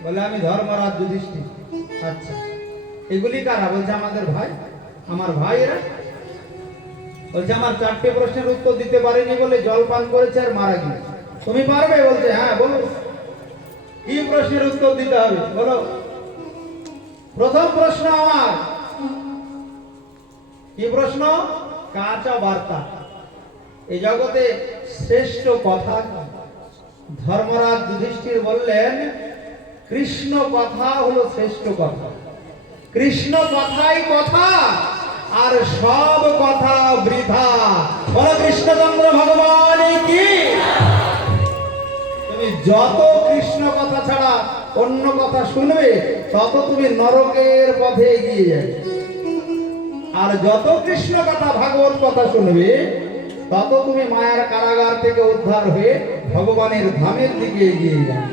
বলে, আমি ধর্মরাজ যুধিষ্ঠির। আচ্ছা, এগুলি কারা? বলছে, আমাদের ভাই। আমার ভাই এরা? বলছে, আমার 4টে প্রশ্নের উত্তর দিতে পারেনি বলে জল পান করেছে আর মারা গিয়েছে। তুমি পারবে? বলছে, হ্যাঁ বলো, কি প্রশ্নের উত্তর দিতে হবে বলো। প্রথম প্রশ্ন আমার, কি প্রশ্ন? কাচা বার্তা, এই জগতে শ্রেষ্ঠ কথা। ধর্মরাজ যুধিষ্ঠির বললেন, কৃষ্ণ কথা হলো শ্রেষ্ঠ কথা। কৃষ্ণ কথাই কথা, আর সব কথা বৃথা। বলো কৃষ্ণচন্দ্র ভগবান কি? তুমি যত কৃষ্ণ কথা ছাড়া অন্য কথা শুনবে তত তুমি নরকের পথে এগিয়ে যাবে, আর যত কৃষ্ণ কথা ভাগবত কথা শুনবে তত তুমি মায়ার কারাগার থেকে উদ্ধার হয়ে ভগবানের ধামের দিকে এগিয়ে যাবে।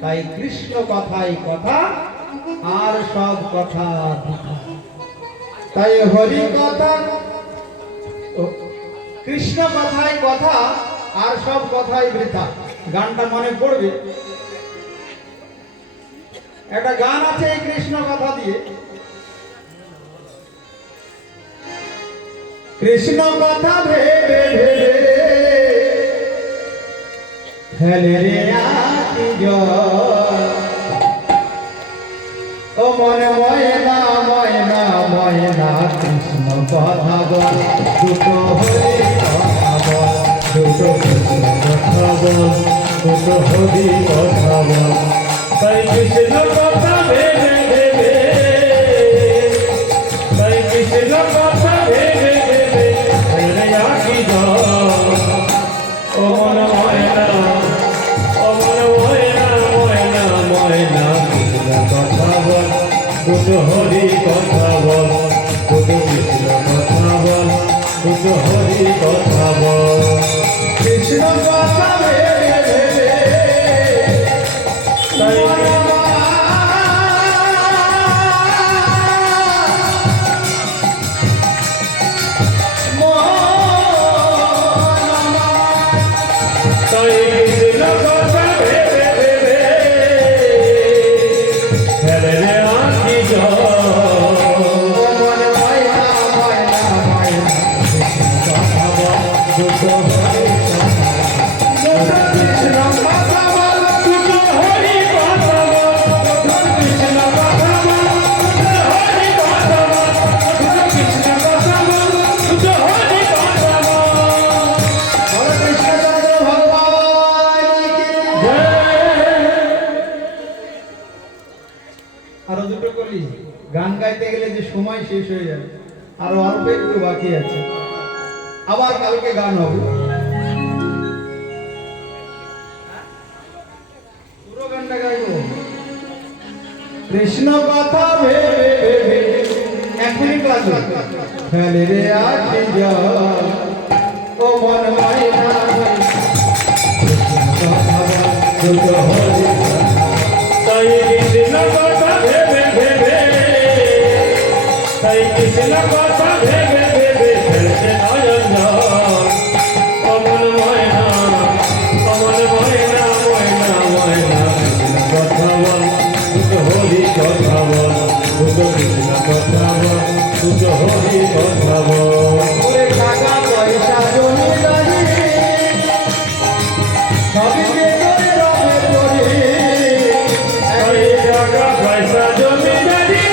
তাই কৃষ্ণ কথাই কথা আর সব কথা বৃথা। তাই হরি কথা, কৃষ্ণ কথাই কথা আর সব কথাই বৃথা। গানটা মনে পড়বে, একটা গান আছে এই কৃষ্ণ কথা দিয়ে। কৃষ্ণ কথা ভেবে ভেবে ফেলে রে আখি জল, ও মনে ময়না ময়না ময়না কৃষ্ণ কথা বল, দুটো হরি কথা বল, দুটো কৃষ্ণ কথা বল, দুটো হরি কথা বল। তাই কৃষ্ণ কথা ভেবে ভেবে, তাই কৃষ্ণ কথা ভেবে ভেবে ফেলে আখি জল। ও মন ময়না, ও মন ময়না ময়না ময়না কৃষ্ণ কথা বল, দুটো হরি কথা বল, দুটো কৃষ্ণ কথা বল, দুটো হরি কথা বল। কৃষ্ণ কথা ভেবে ভেবে তাই তাই কৃষ্ণ কথা ভেবে ভেবে ফেলে রে আখি জল। মনে ময়না ময়না ময়না কৃষ্ণ কথা বল, দুটো হরি কৃষ্ণ কথা বল, দুটো হরি কথা বল, কৃষ্ণ কথা বল, দুটো হরি কথা বল, কৃষ্ণ কথা বল, দুটো হরি কথা বল। বলো কৃষ্ণচন্দ্র ভগবান কি? আরো দুটো কলি, গান গাইতে গেলে যে সময় শেষ হয়ে যাবে, আরো অল্প একটু বাকি আছে, আবার কালকে গান হবে। পুরো গানটা গাইবো। কৃষ্ণ কথা ভেবে ভেবে এখনই ক্লাস ফেলে রে আখি জল, ও মন ময়না ময়না কৃষ্ণ কথা বল, দুটো হরি তাই কৃষ্ণ কথা ভেবে ভেবে, তাই কৃষ্ণ কথা ভেবে ভেবে ফেলছে নয়ন জল। অমন ময়না, অমন ময়না ময়না ময়না কৃষ্ণ কথা বল, দুটো হরি কথা বল, দুটো কৃষ্ণ কথা বল, দুটো হরি কথা বল। ওরে টাকা পয়সা জমিদারি সবই যে তোরে রবে পড়ে, তাই টাকা পয়সা জমিদারি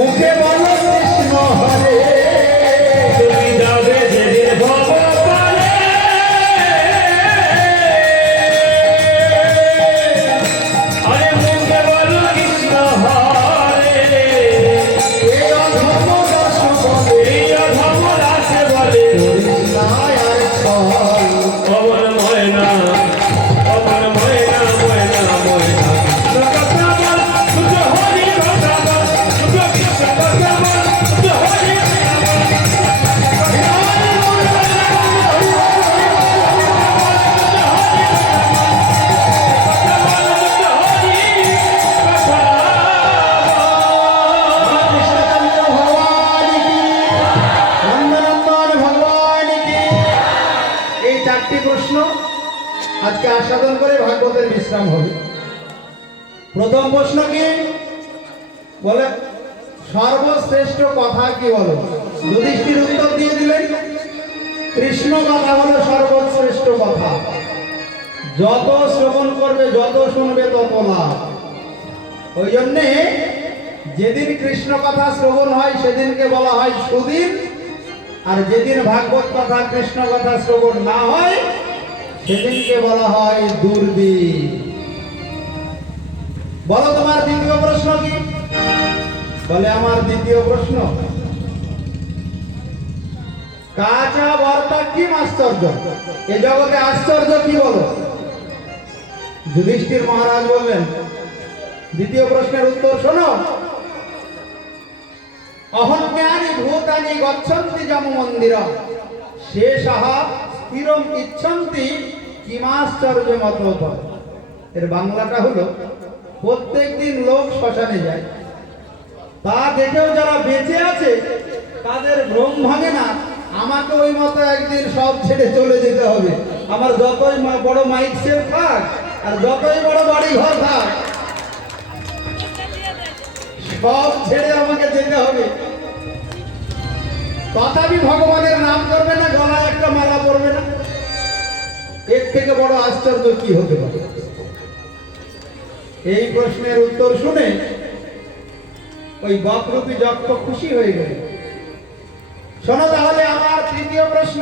মুখে বলো কৃষ্ণ হরে, তুমি যাবে যেদিন ভবপালে, আরে মুখে বলো কৃষ্ণ হরে, এই অধম দাস বলে এই অধম দাসে বলে করিস না আর ছল। অমর ময়না, অমর ময়না, ময়না ময়না কথা বল, শুদ্ধ হরি কথা বল, শুদ্ধ কৃষ্ণ কথা বল, শুদ্ধ হরি কথা বল। কৃষ্ণচন্দ্র ভগবান কি, নন্দনন্দন ভগবান কি। এই চারটি প্রশ্ন আজকে আস্বাদন করে ভাগবতের বিশ্রাম হবে। প্রথম প্রশ্ন কি বলে, সর্বশ্রেষ্ঠ কথা কি বলো? যুধিষ্ঠির উত্তর দিয়ে দিলেন কৃষ্ণ কথা হলো সর্বশ্রেষ্ঠ কথা, যত শ্রবণ করবে যত শুনবে তত লাভ। ওই জন্যে যেদিন কৃষ্ণ কথা শ্রবণ হয় সেদিনকে বলা হয় সুদিন, আর যেদিন ভাগবত কথা কৃষ্ণ কথা শ্রবণ না হয় সেদিনকে বলা হয় দুর্দিন। বলো তোমার দ্বিতীয় প্রশ্ন কি? বলে আমার দ্বিতীয় প্রশ্ন, কাঁচা বর্তা কি আশ্চর্য? এ জগতে আশ্চর্য কি বলো? যুধিষ্ঠির মহারাজ বললেন, দ্বিতীয় প্রশ্নের উত্তর শোনো, অহংজ্ঞানী ভূতানি গচ্ছন্তি যম মন্দির শেষাহ স্থিরম ইচ্ছন্তি কিমাশ্চর্য মতলব। এর বাংলাটা হলো, প্রত্যেকদিন লোক শ্মশানে যায়, তা দেখেও যারা বেঁচে আছে তাদের ভ্রম ভাঙে না, আমাকে ওই মতো একদিন সব ছেড়ে চলে যেতে হবে। আমার যতই বড় মাইক সেট থাক আর যতই বড় বাড়ি ঘর থাক, সব ছেড়ে আমাকে যেতে হবে। তথাপি ভগবানের নাম করবে না, গলায় একটা মালা পরবে না। এর থেকে বড় আশ্চর্য কি হতে পারে? এই প্রশ্নের উত্তর শুনে ওই বকরূপী যক্ষ খুশি হয়ে গেল। শোনো তাহলে আমার তৃতীয় প্রশ্ন।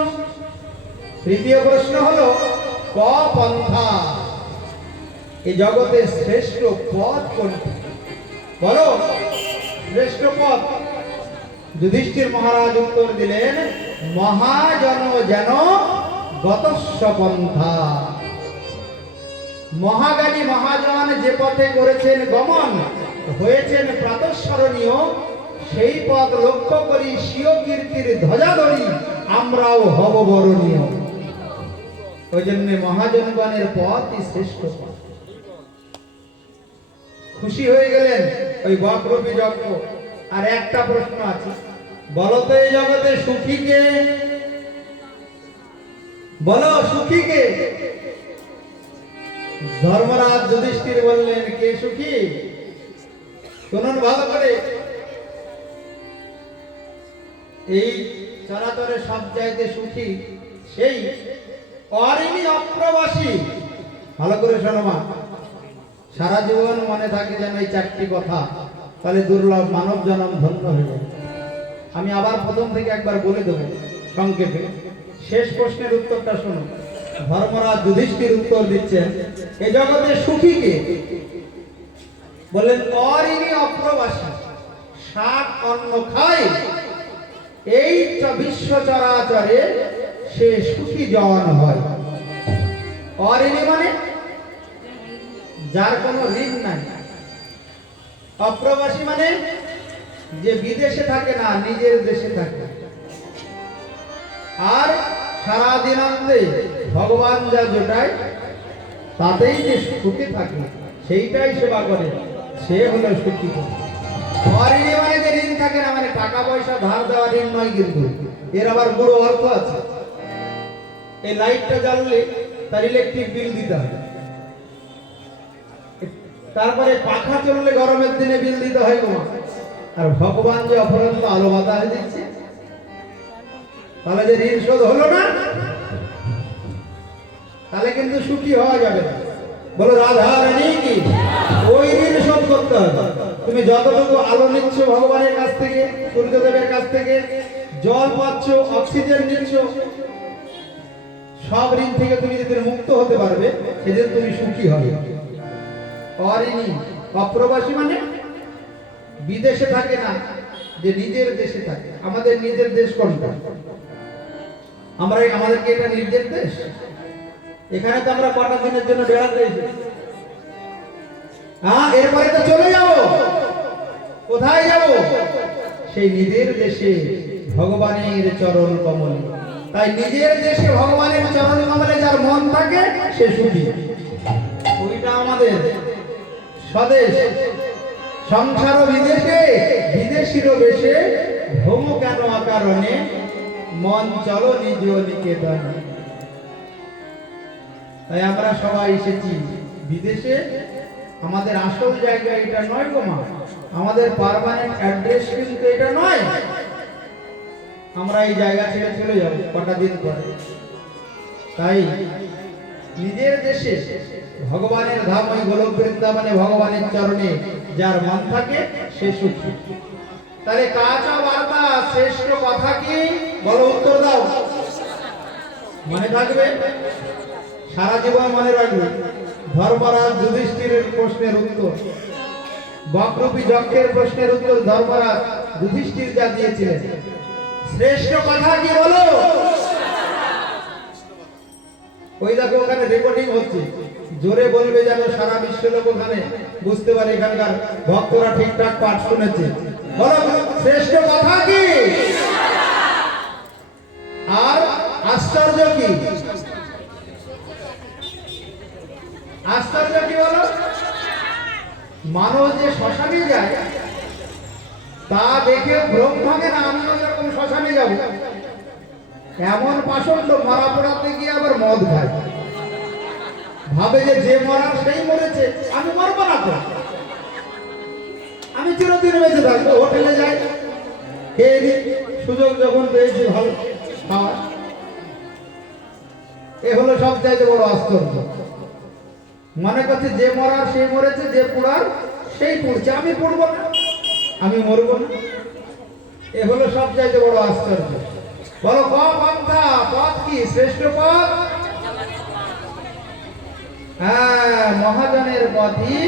তৃতীয় প্রশ্ন হলো, ক পন্থা, এই জগতের শ্রেষ্ঠ পথ কোনটি? বলো শ্রেষ্ঠ পথ। যুধিষ্ঠির মহারাজ উত্তর দিলেন, মহাজন যেন গতস্ব পন্থা। মহাজ্ঞানী মহাজন যে পথে করেছেন গমন, হয়েছেন প্রাতঃস্মরণীয়, সেই পথ লক্ষ্য করি স্বীয় কীর্তির ধ্বজা ধরি আমরাও হব বরণীয়। ওই জন্য মহাজনগণের পথই শ্রেষ্ঠ পথ। খুশি হয়ে গেলেন ওই বকরূপী যজ্ঞ। আর একটা প্রশ্ন আছে, বলো তো এই জগতে সুখী কে? বলো সুখী কে? ধর্মরাজ যুধিষ্ঠির বললেন, কে সুখী? শুনুন ভালো করে, এই চরাচরে সব চাইতে সুখী সেই অরিণী অপ্রবাসী। ভালো করে শোনো মা, সারা জীবন মনে থাকে যেন এই চারটি কথা, তাহলে দুর্লভ মানব জন্ম ধন্য হয়ে যাবে। আমি আবার প্রথম থেকে একবার বলে দেবো সংক্ষেপে। শেষ প্রশ্নের উত্তরটা শোনো। ধর্মরাজ যুধিষ্ঠির উত্তর দিচ্ছেন, এই জগতে সুখী কে? বললেন অরিণী অপ্রবাসী, শাক অন্ন খায়, এই বিশ্ব চরাচরে সে সুখী জন হয়। অরিণী মানে যার কোনো ঋণ নাই। অপ্রবাসী মানে যে বিদেশে থাকে না, নিজের দেশে থাকে। আর সারা দিনান্তে ভগবান যা জোটায় তাতেই যে সুখী থাকে, সেইটাই সেবা করে, সে হলো সুখী। অরিণী মানে যে ঋণ থাকে না, মানে টাকা পয়সা ধার দেওয়া ঋণ নয়, কিন্তু এর আবার বড় অর্থ আছে। এই লাইটটা জ্বাললে তার ইলেকট্রিক বিল দিতে হয়, তারপরে পাখা চললে গরমের দিনে বিল দিতে হয় গো। আর ভগবান যে অপরন্ত আলো বাতাস দিচ্ছে, তাহলে যে ঋণ শোধ হলো না, তাহলে কিন্তু সুখী হওয়া যাবে না। বলো রাধা রানী কি, ওই ঋণ শোধ করতে হবে। তুমি যতটুকু আলো নিচ্ছ ভগবানের কাছ থেকে, সূর্যদেবের কাছ থেকে, জল পাচ্ছ, অক্সিজেন নিচ্ছ, সব ঋণ থেকে তুমি যেদিন মুক্ত হতে পারবে সেদিন তুমি সুখী হবে। অঋণী, অপ্রবাসী মানে বিদেশে থাকে না, যে নিজের দেশে থাকে। আমাদের নিজের দেশ কোনটা? আমাদেরকে এটা নিজের দেশ? এখানে তো আমরা কটা দিনের জন্য বেড়াতে এসেছি। হ্যাঁ, এরপরে তো চলে যাব। কোথায় যাব? সেই নিজের দেশে ভগবানের চরণ কমলে। তাই নিজের দেশে ভগবানের চরণ কমলে যার মন থাকে সে সুখী। ওইটা আমাদের স্বদেশ। সংসার বিদেশে, বিদেশিরও বেশে, ভ্রম কেন অকারণে, মন চলো নিজ নিকেতনে। তাই আমরা সবাই এসেছি বিদেশে। আমাদের আসল জায়গা এটা নয় গো মা, আমাদের পার্মানেন্ট অ্যাড্রেস কিন্তু এটা নয়। আমরা এই জায়গা ছেড়ে চলে যাব কটা দিন পরে। তাই নিজের দেশে ভগবানের ধাম, ওই গোলক বৃন্দাবনে ভগবানের চরণে যার মন থাকে সে সুখী। তাহলে কাঁচা বার্তা শ্রেষ্ঠ কথা কি? বলো, উত্তর দাও। মনে থাকবে, সারা জীবন মনে রাখবে। ধর্মরাজ যুধিষ্ঠিরের প্রশ্নের উত্তর, বকরূপী যজ্ঞের প্রশ্নের উত্তর ধর্মরাজ যুধিষ্ঠির যা দিয়েছিলেন, শ্রেষ্ঠ কথা কি বলো? ওই দেখো ওখানে রেকর্ডিং হচ্ছে, জোরে বলবে যেন সারা বিশ্ব লোক ওখানে বুঝতে পারে এখানকার ভক্তরা ঠিকঠাক পাঠ শুনেছে। বলো, শ্রেষ্ঠ কথা কি? আর আশ্চর্য কি? আশ্চর্য কি বলো? মানুষ যে শ্মশানে যায় তা দেখে ভ্রম ভাঙে না, আমি ওইরকম শ্মশানে যাব। এমন পাষণ্ড, মারা পড়াতে গিয়ে আবার মদ খায়, ভাবে যে মরার সেই মরেছে, আমি মরবো না তো, আমি চিরদিন বেঁচে থাকবো। হোটেলে যাই, খেয়ে নি, সুযোগ যখন পেয়েছি ভালো খাওয়া। এ হলো সবচাইতে বড় আশ্চর্য। মনে করছে যে মরার সেই মরেছে, যে পুড়ার সেই পুড়ছে, আমি পুড়বো না, আমি মরবো না। এ হলো সবচাইতে বড় আশ্চর্য। বলো, পন্থা, পথ কি? শ্রেষ্ঠ পথ? হ্যাঁ, মহাজনের পথই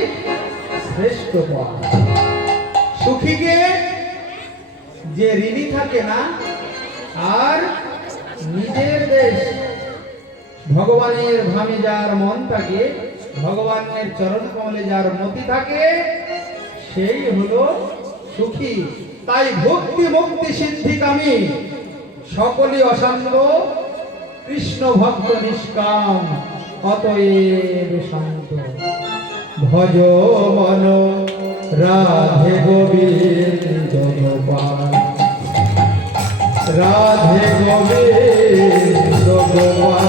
শ্রেষ্ঠ পথ। সুখীকে যে ঋণী থাকে না, আর নিজের দেশ ভগবানের ধামে যার মন থাকে, ভগবানের চরণ কমলে যার মতি থাকে, সেই হলো সুখী। তাই ভক্তি মুক্তি সিদ্ধিকামী সকলই অশান্ত, কৃষ্ণ ভক্ত নিষ্কাম অতএব শান্ত। ভজ মন রাধে গোবিন্দ গোপাল, রাধে গোবিন্দ গোপাল।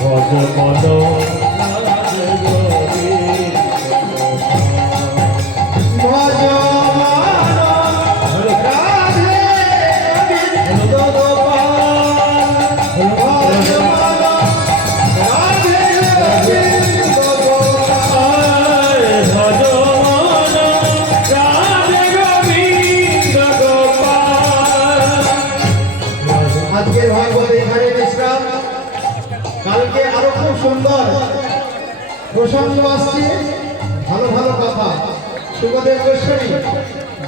ভজ মন রাধে গোবিন্দ ভজ মন রাধে গোবিন্দ গোপাল, ভজ মন রাধে গোবিন্দ গোপাল। ভজ মন রাধে গোবিন্দ গোপাল। আজকের ভাগবত এখানে বিশ্রাম। কালকে আরো খুব সুন্দর প্রসঙ্গ আসছে, ভালো ভালো কথা। সুখদেব গোস্বামী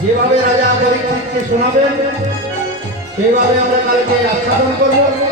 যেভাবে রাজা পরীক্ষিতকে শোনাবেন সেইভাবে আমরা কালকে আস্বাদন করব।